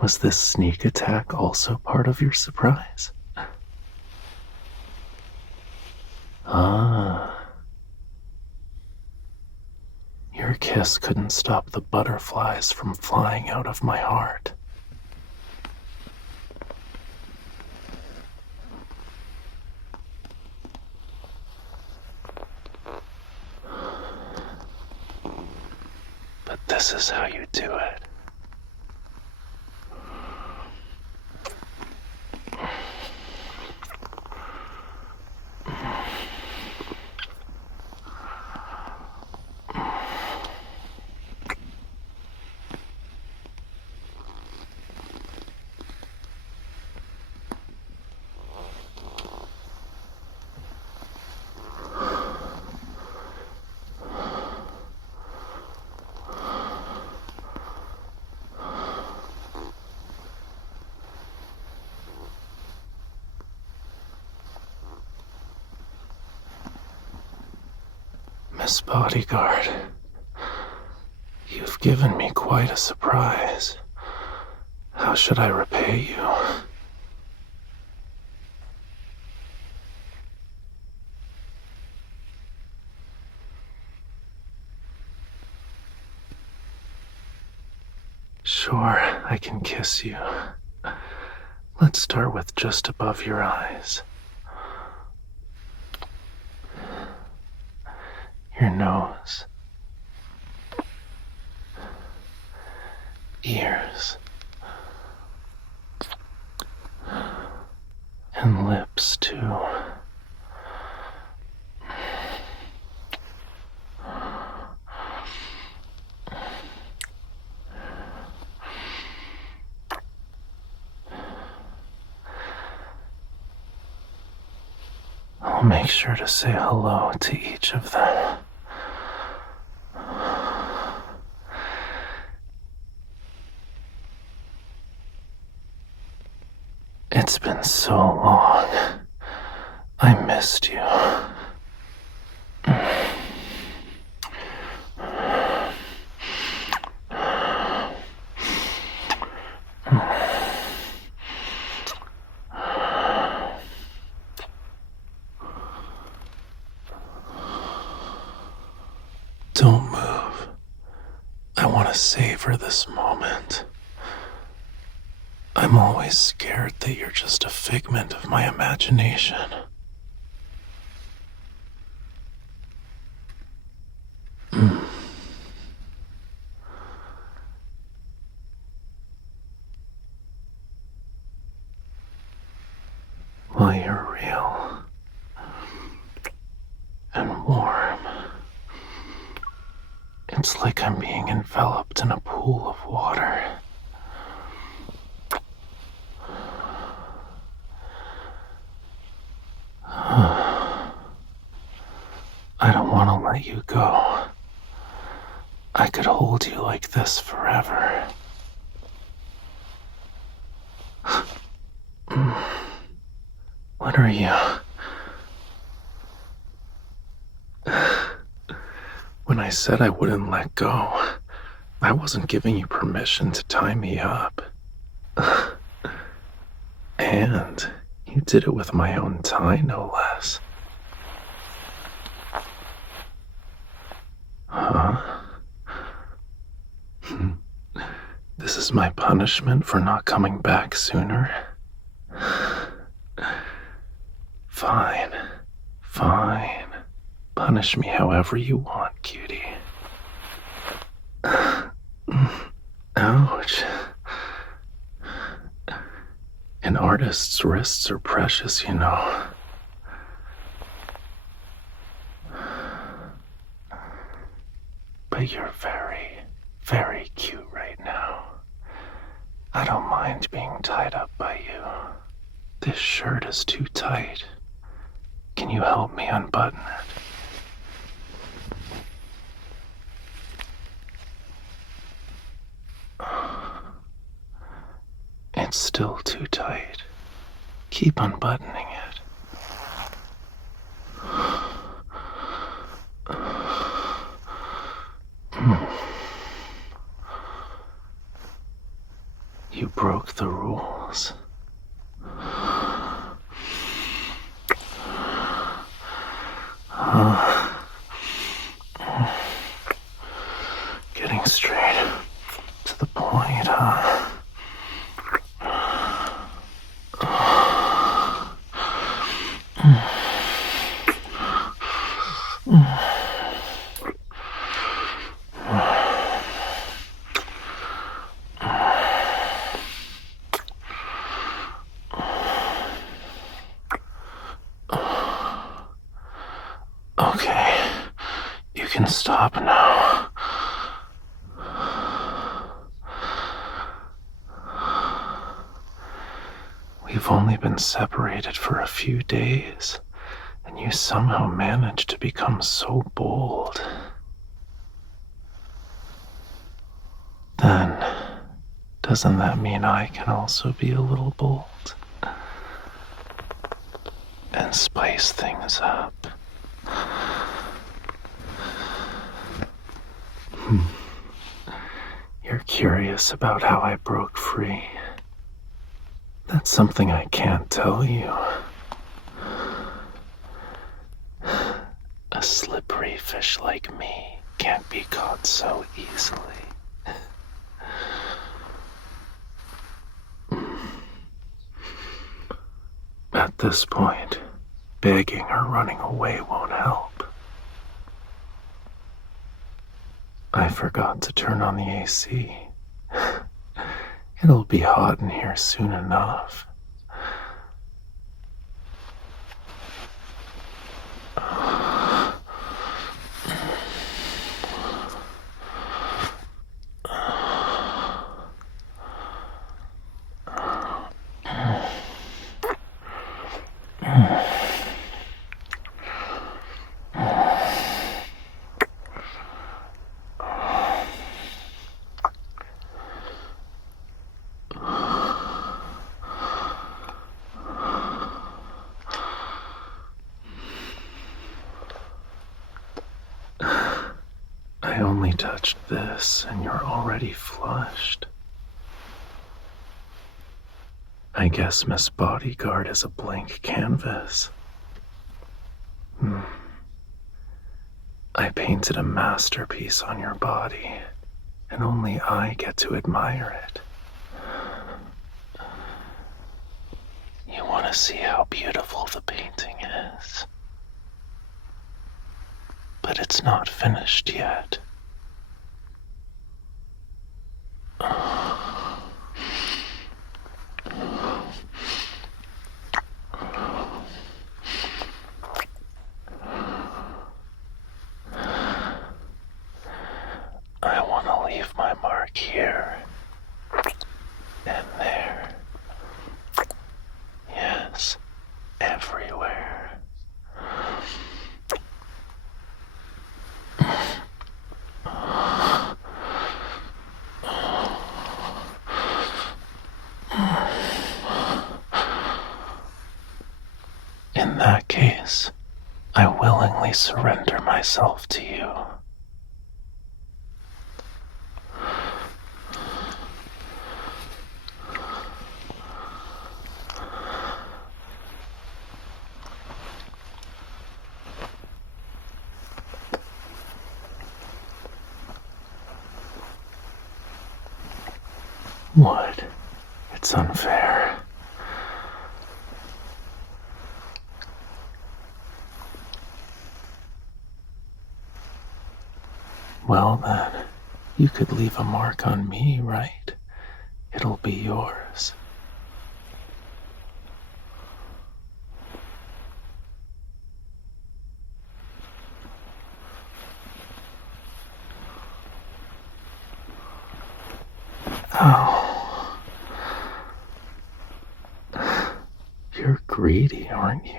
Was this sneak attack also part of your surprise? Ah. Your kiss couldn't stop the butterflies from flying out of my heart. But this is how you do it. Miss Bodyguard, you've given me quite a surprise. How should I repay you? Sure, I can kiss you. Let's start with just above your eyes. Your nose. Ears. And lips, too. I'll make sure to say hello to each of them. It's been so long. I missed you. Don't move. I want to savor this moment. I'm always scared that you're just a figment of my imagination. Well, you're real and warm. It's like I'm being enveloped in a pool of water. I don't want to let you go. I could hold you like this forever. What are you? When I said I wouldn't let go, I wasn't giving you permission to tie me up. And you did it with my own tie, no less. Huh? This is my punishment for not coming back sooner? Fine. Punish me however you want, cutie. Ouch. An artist's wrists are precious, you know. But you're very, very cute right now. I don't mind being tied up by you. This shirt is too tight. Can you help me unbutton it? It's still too tight. Keep unbuttoning it. You broke the rules. Getting straight to the point, huh? Okay, you can stop now. We've only been separated for a few days, and you somehow managed to become so bold. Then, doesn't that mean I can also be a little bold? And spice things up? You're curious about how I broke free. That's something I can't tell you. A slippery fish like me can't be caught so easily. At this point, begging or running away won't help. I forgot to turn on the AC. It'll be hot in here soon enough. only touched this and you're already flushed. I guess Miss Bodyguard is a blank canvas. I painted a masterpiece on your body, and only I get to admire it. You want to see how beautiful the painting is? But it's not finished yet. I want to leave my mark here and there. Yes, everywhere. In that case, I willingly surrender myself to you. What? It's unfair. Well then, you could leave a mark on me, right? It'll be yours. Oh. You're greedy, aren't you?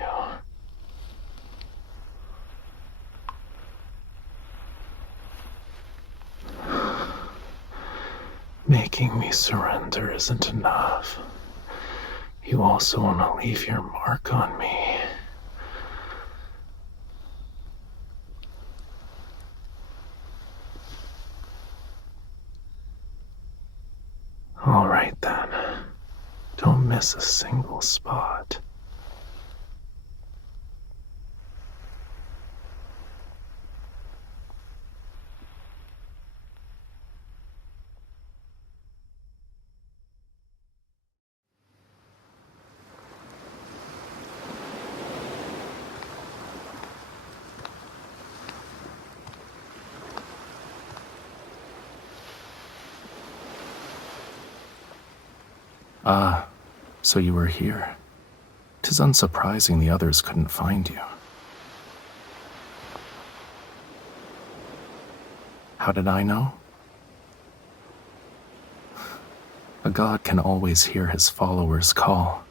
Making me surrender isn't enough. You also want to leave your mark on me. All right then. Don't miss a single spot. Ah, so you were here. 'Tis unsurprising the others couldn't find you. How did I know? A god can always hear his followers' call.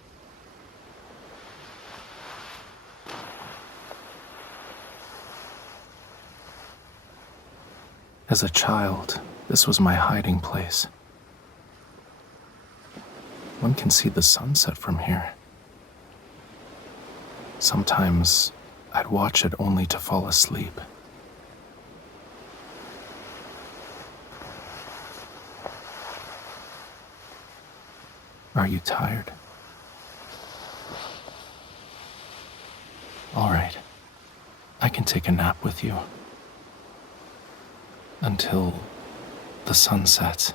As a child, this was my hiding place. One can see the sunset from here. Sometimes I'd watch it only to fall asleep. Are you tired? All right. I can take a nap with you. Until the sun sets.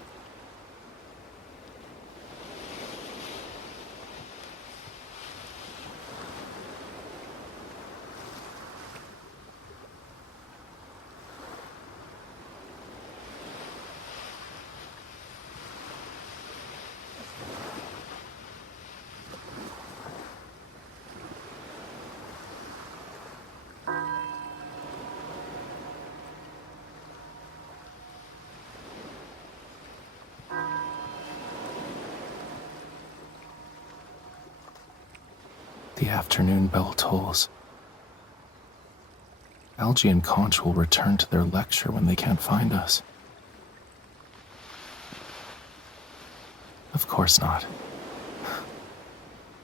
The afternoon bell tolls. Algie and Conch will return to their lecture when they can't find us. Of course not.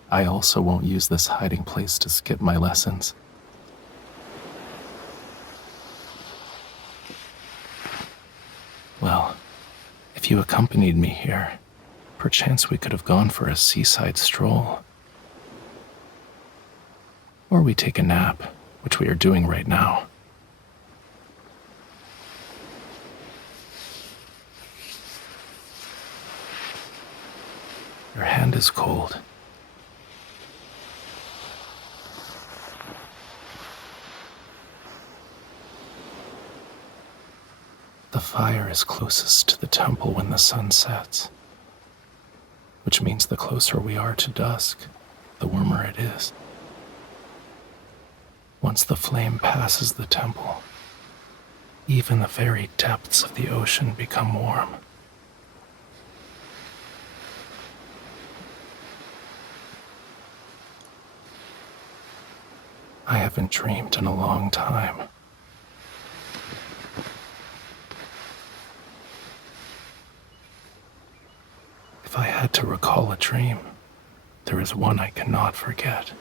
I also won't use this hiding place to skip my lessons. If you accompanied me here, perchance we could have gone for a seaside stroll. Or we take a nap, which we are doing right now. Your hand is cold. The fire is closest to the temple when the sun sets, which means the closer we are to dusk, the warmer it is. Once the flame passes the temple, even the very depths of the ocean become warm. I haven't dreamed in a long time. If I had to recall a dream, there is one I cannot forget.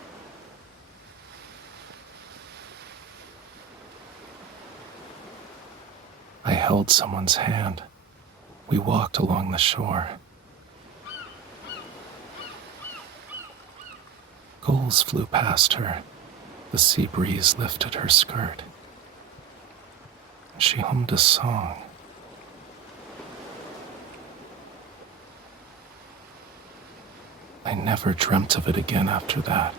I held someone's hand. We walked along the shore. Gulls flew past her. The sea breeze lifted her skirt. She hummed a song. I never dreamt of it again after that.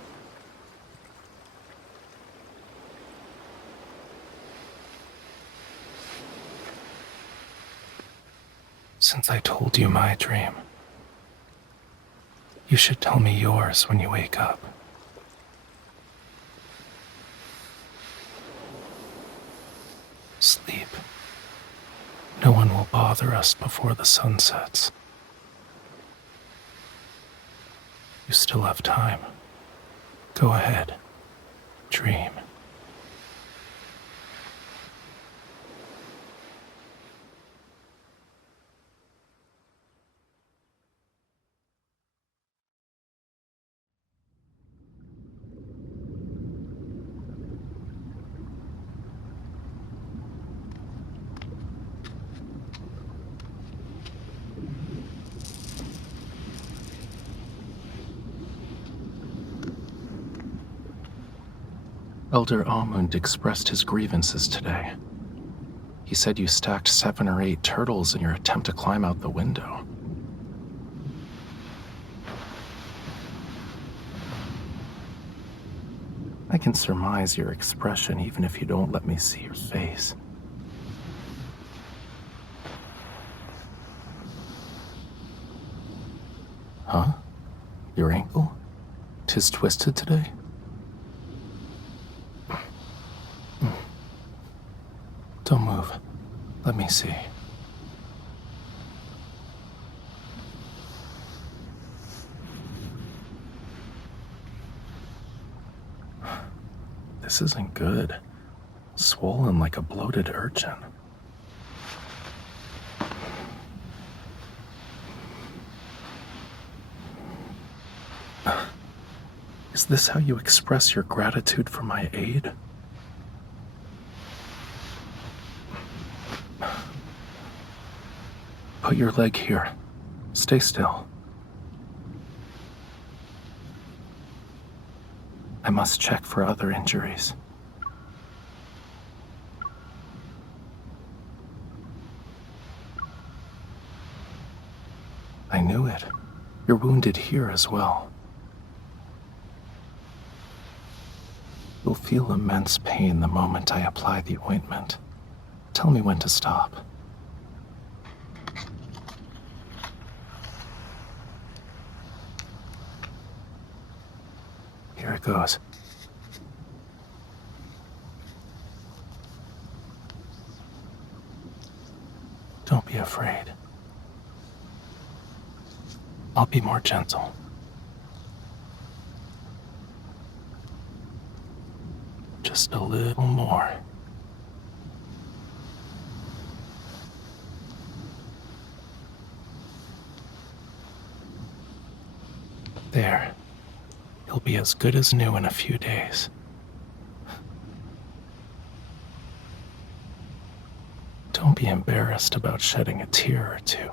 Since I told you my dream, you should tell me yours when you wake up. Sleep. No one will bother us before the sun sets. You still have time. Go ahead. Dream. Elder Almund expressed his grievances today. He said you stacked 7 or 8 turtles in your attempt to climb out the window. I can surmise your expression even if you don't let me see your face. Huh? Your ankle? 'Tis twisted today? Don't move. Let me see. This isn't good. Swollen like a bloated urchin. Is this how you express your gratitude for my aid? Put your leg here. Stay still. I must check for other injuries. I knew it. You're wounded here as well. You'll feel immense pain the moment I apply the ointment. Tell me when to stop. Here it goes. Don't be afraid. I'll be more gentle. Just a little more. There. He'll be as good as new in a few days. Don't be embarrassed about shedding a tear or two.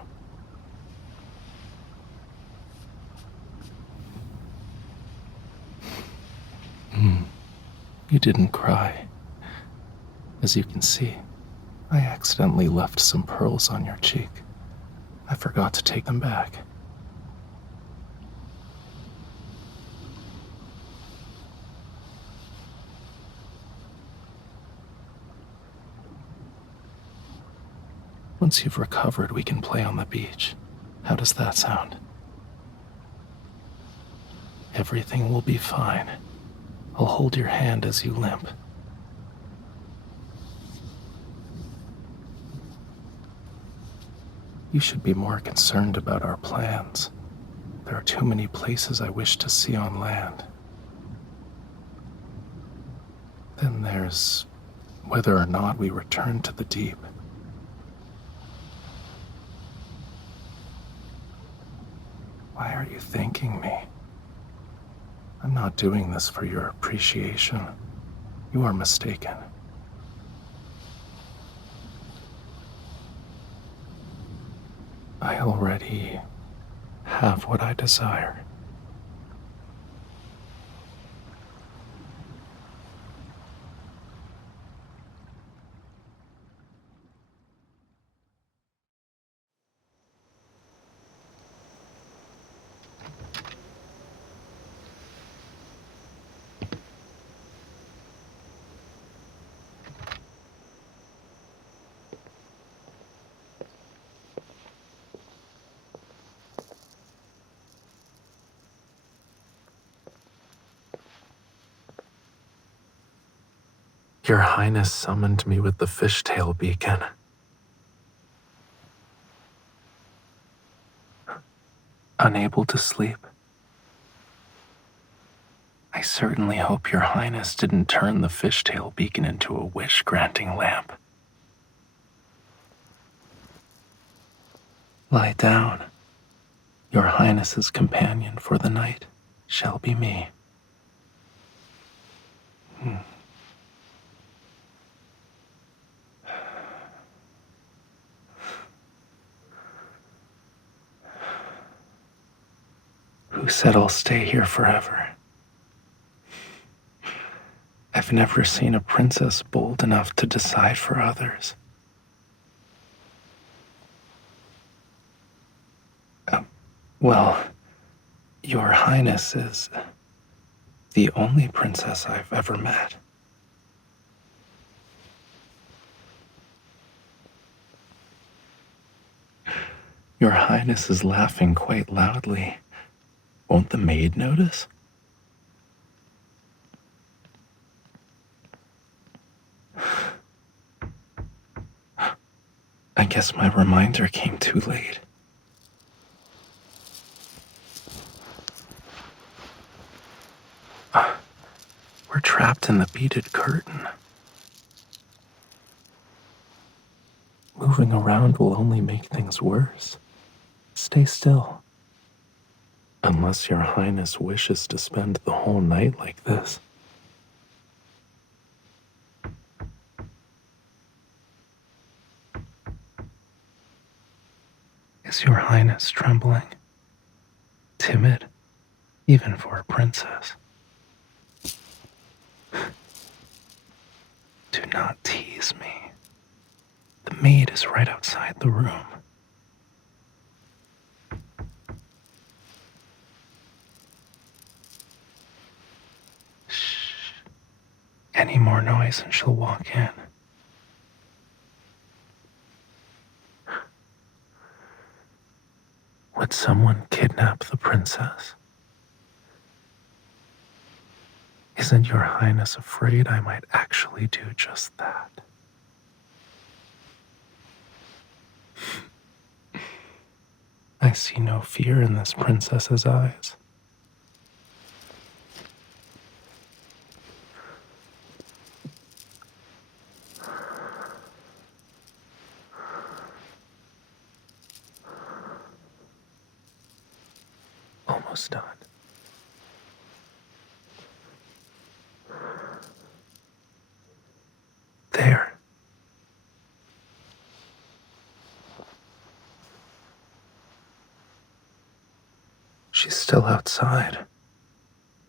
You didn't cry. As you can see, I accidentally left some pearls on your cheek. I forgot to take them back. Once you've recovered, we can play on the beach. How does that sound? Everything will be fine. I'll hold your hand as you limp. You should be more concerned about our plans. There are too many places I wish to see on land. Then there's whether or not we return to the deep. Why are you thanking me? I'm not doing this for your appreciation. You are mistaken. I already have what I desire. Your Highness summoned me with the fishtail beacon. Unable to sleep? I certainly hope Your Highness didn't turn the fishtail beacon into a wish-granting lamp. Lie down. Your Highness's companion for the night shall be me. Who said I'll stay here forever? I've never seen a princess bold enough to decide for others. Well, Your Highness is the only princess I've ever met. Your Highness is laughing quite loudly. Won't the maid notice? I guess my reminder came too late. We're trapped in the beaded curtain. Moving around will only make things worse. Stay still. Unless Your Highness wishes to spend the whole night like this. Is Your Highness trembling? Timid, even for a princess. Do not tease me. The maid is right outside the room. Shh. Any more noise and she'll walk in. Would someone kidnap the princess? Isn't Your Highness afraid I might actually do just that? I see no fear in this princess's eyes. Almost done. There. She's still outside.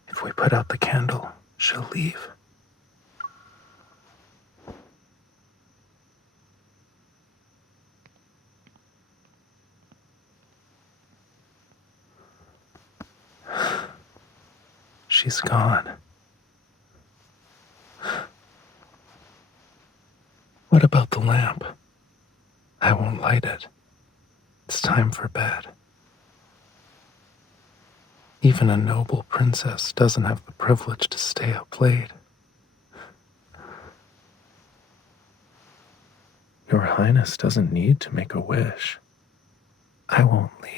If we put out the candle, she'll leave. she's gone. What about the lamp? I won't light it. It's time for bed. Even a noble princess doesn't have the privilege to stay up late. Your Highness doesn't need to make a wish. I won't leave.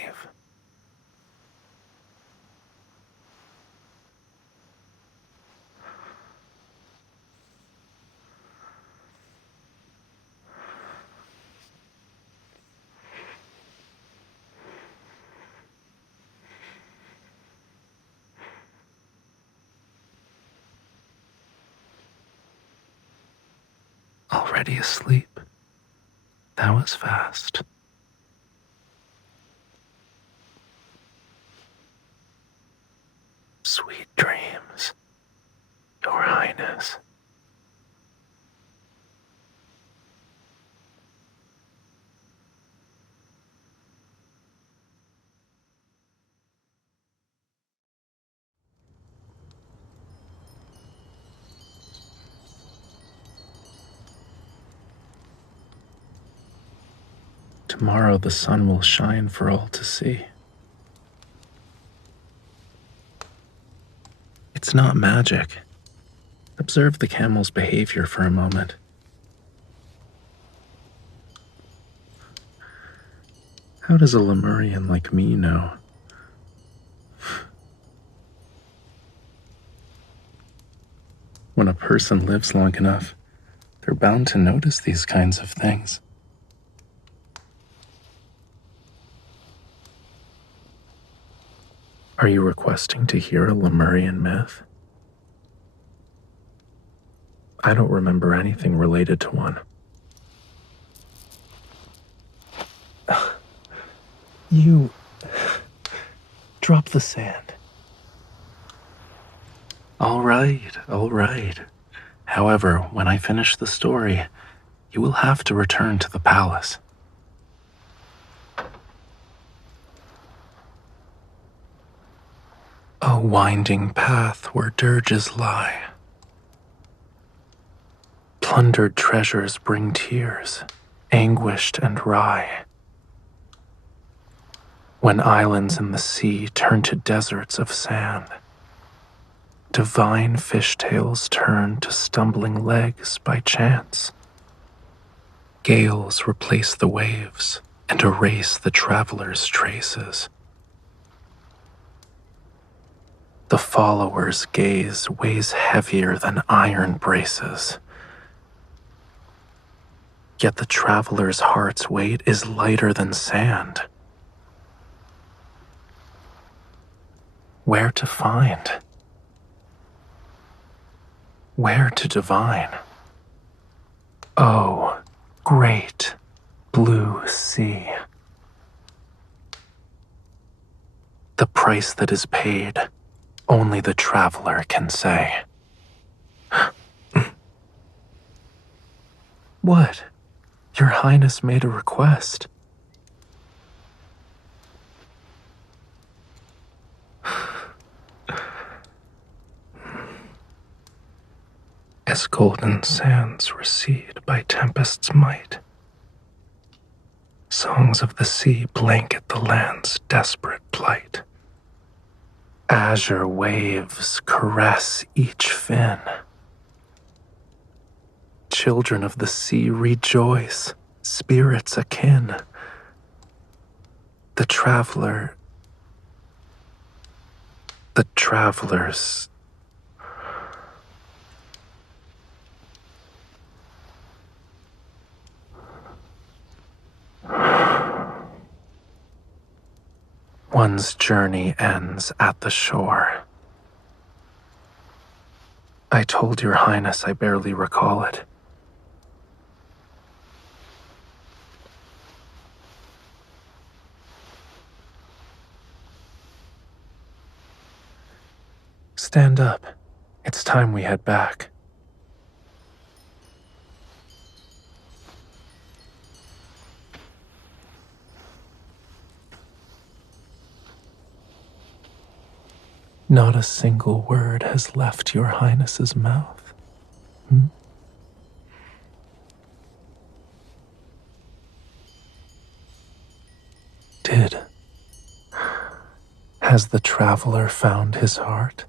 Already asleep? That was fast. Sweet dreams, Your Highness. Tomorrow the sun will shine for all to see. It's not magic. Observe the camel's behavior for a moment. How does a Lemurian like me know? When a person lives long enough, they're bound to notice these kinds of things. Are you requesting to hear a Lemurian myth? I don't remember anything related to one. You... drop the sand. All right, all right. However, when I finish the story, you will have to return to the palace. A winding path where dirges lie. Plundered treasures bring tears, anguished and wry. When islands in the sea turn to deserts of sand, divine fishtails turn to stumbling legs by chance. Gales replace the waves and erase the traveler's traces. The follower's gaze weighs heavier than iron braces. Yet the traveler's heart's weight is lighter than sand. Where to find? Where to divine? Oh, great blue sea. The price that is paid, only the traveler can say. What? Your Highness made a request. As golden sands recede by tempest's might, songs of the sea blanket the land's desperate plight. Azure waves caress each fin. Children of the sea rejoice, spirits akin. The travelers. One's journey ends at the shore. I told Your Highness I barely recall it. Stand up. It's time we head back. Not a single word has left your Highness's mouth. Hmm? Has the traveler found his heart?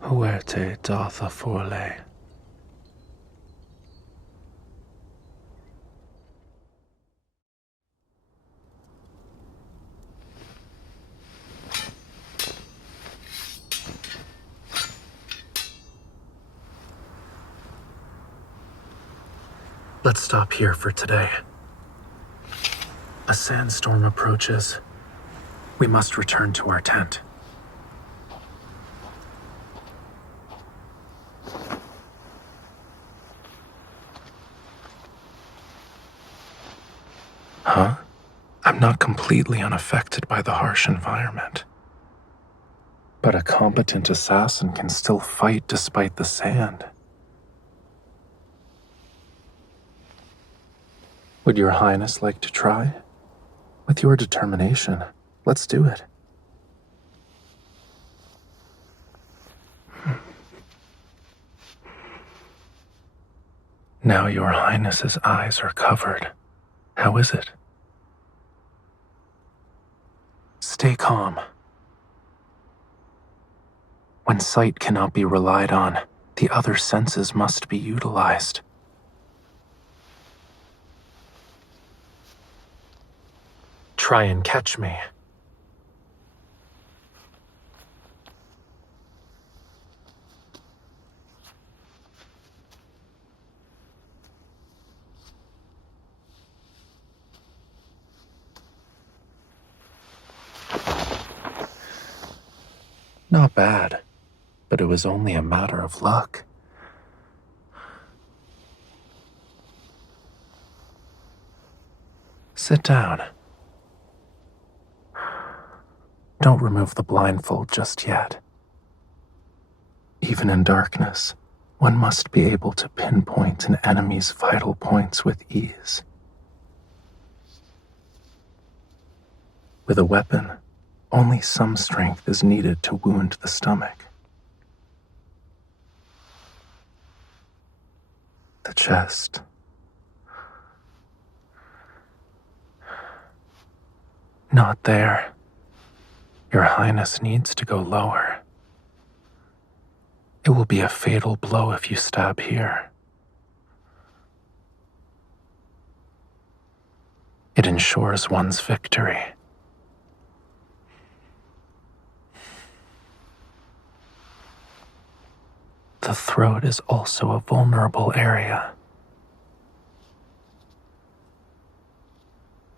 Huerte dotha forle. Let's stop here for today. A sandstorm approaches. We must return to our tent. Huh? I'm not completely unaffected by the harsh environment. But a competent assassin can still fight despite the sand. Would your Highness like to try? With your determination, let's do it. Now your Highness's eyes are covered. How is it? Stay calm. When sight cannot be relied on, the other senses must be utilized. Try and catch me. Not bad, but it was only a matter of luck. Sit down. Don't remove the blindfold just yet. Even in darkness, one must be able to pinpoint an enemy's vital points with ease. With a weapon, only some strength is needed to wound the stomach, the chest, not there. Your Highness needs to go lower. It will be a fatal blow if you stab here. It ensures one's victory. The throat is also a vulnerable area.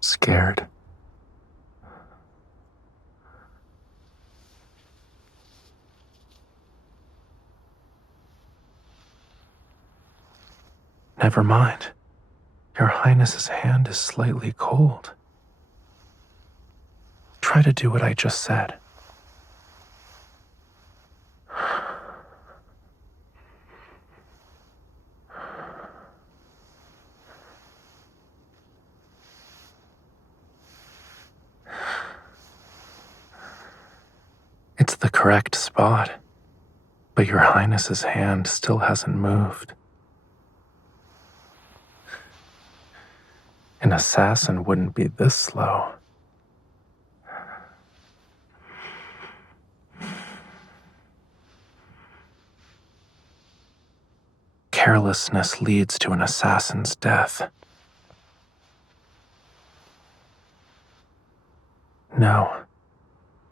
Scared? Never mind. Your Highness's hand is slightly cold. Try to do what I just said. It's the correct spot, but your Highness's hand still hasn't moved. An assassin wouldn't be this slow. Carelessness leads to an assassin's death. No,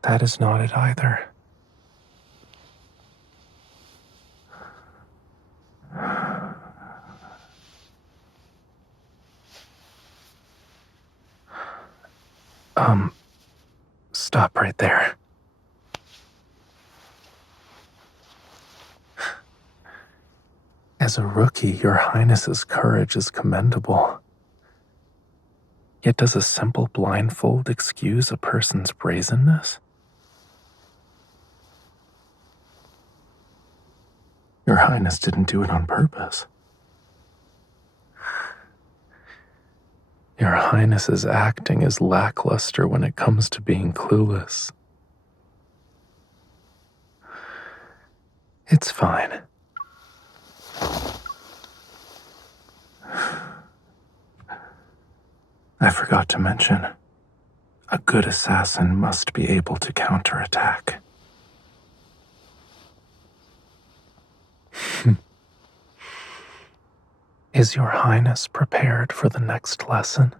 that is not it either. Stop right there. As a rookie, your Highness's courage is commendable. Yet does a simple blindfold excuse a person's brazenness? Your Highness didn't do it on purpose. Your Highness's acting is lackluster when it comes to being clueless. It's fine. I forgot to mention, a good assassin must be able to counterattack. Is your Highness prepared for the next lesson?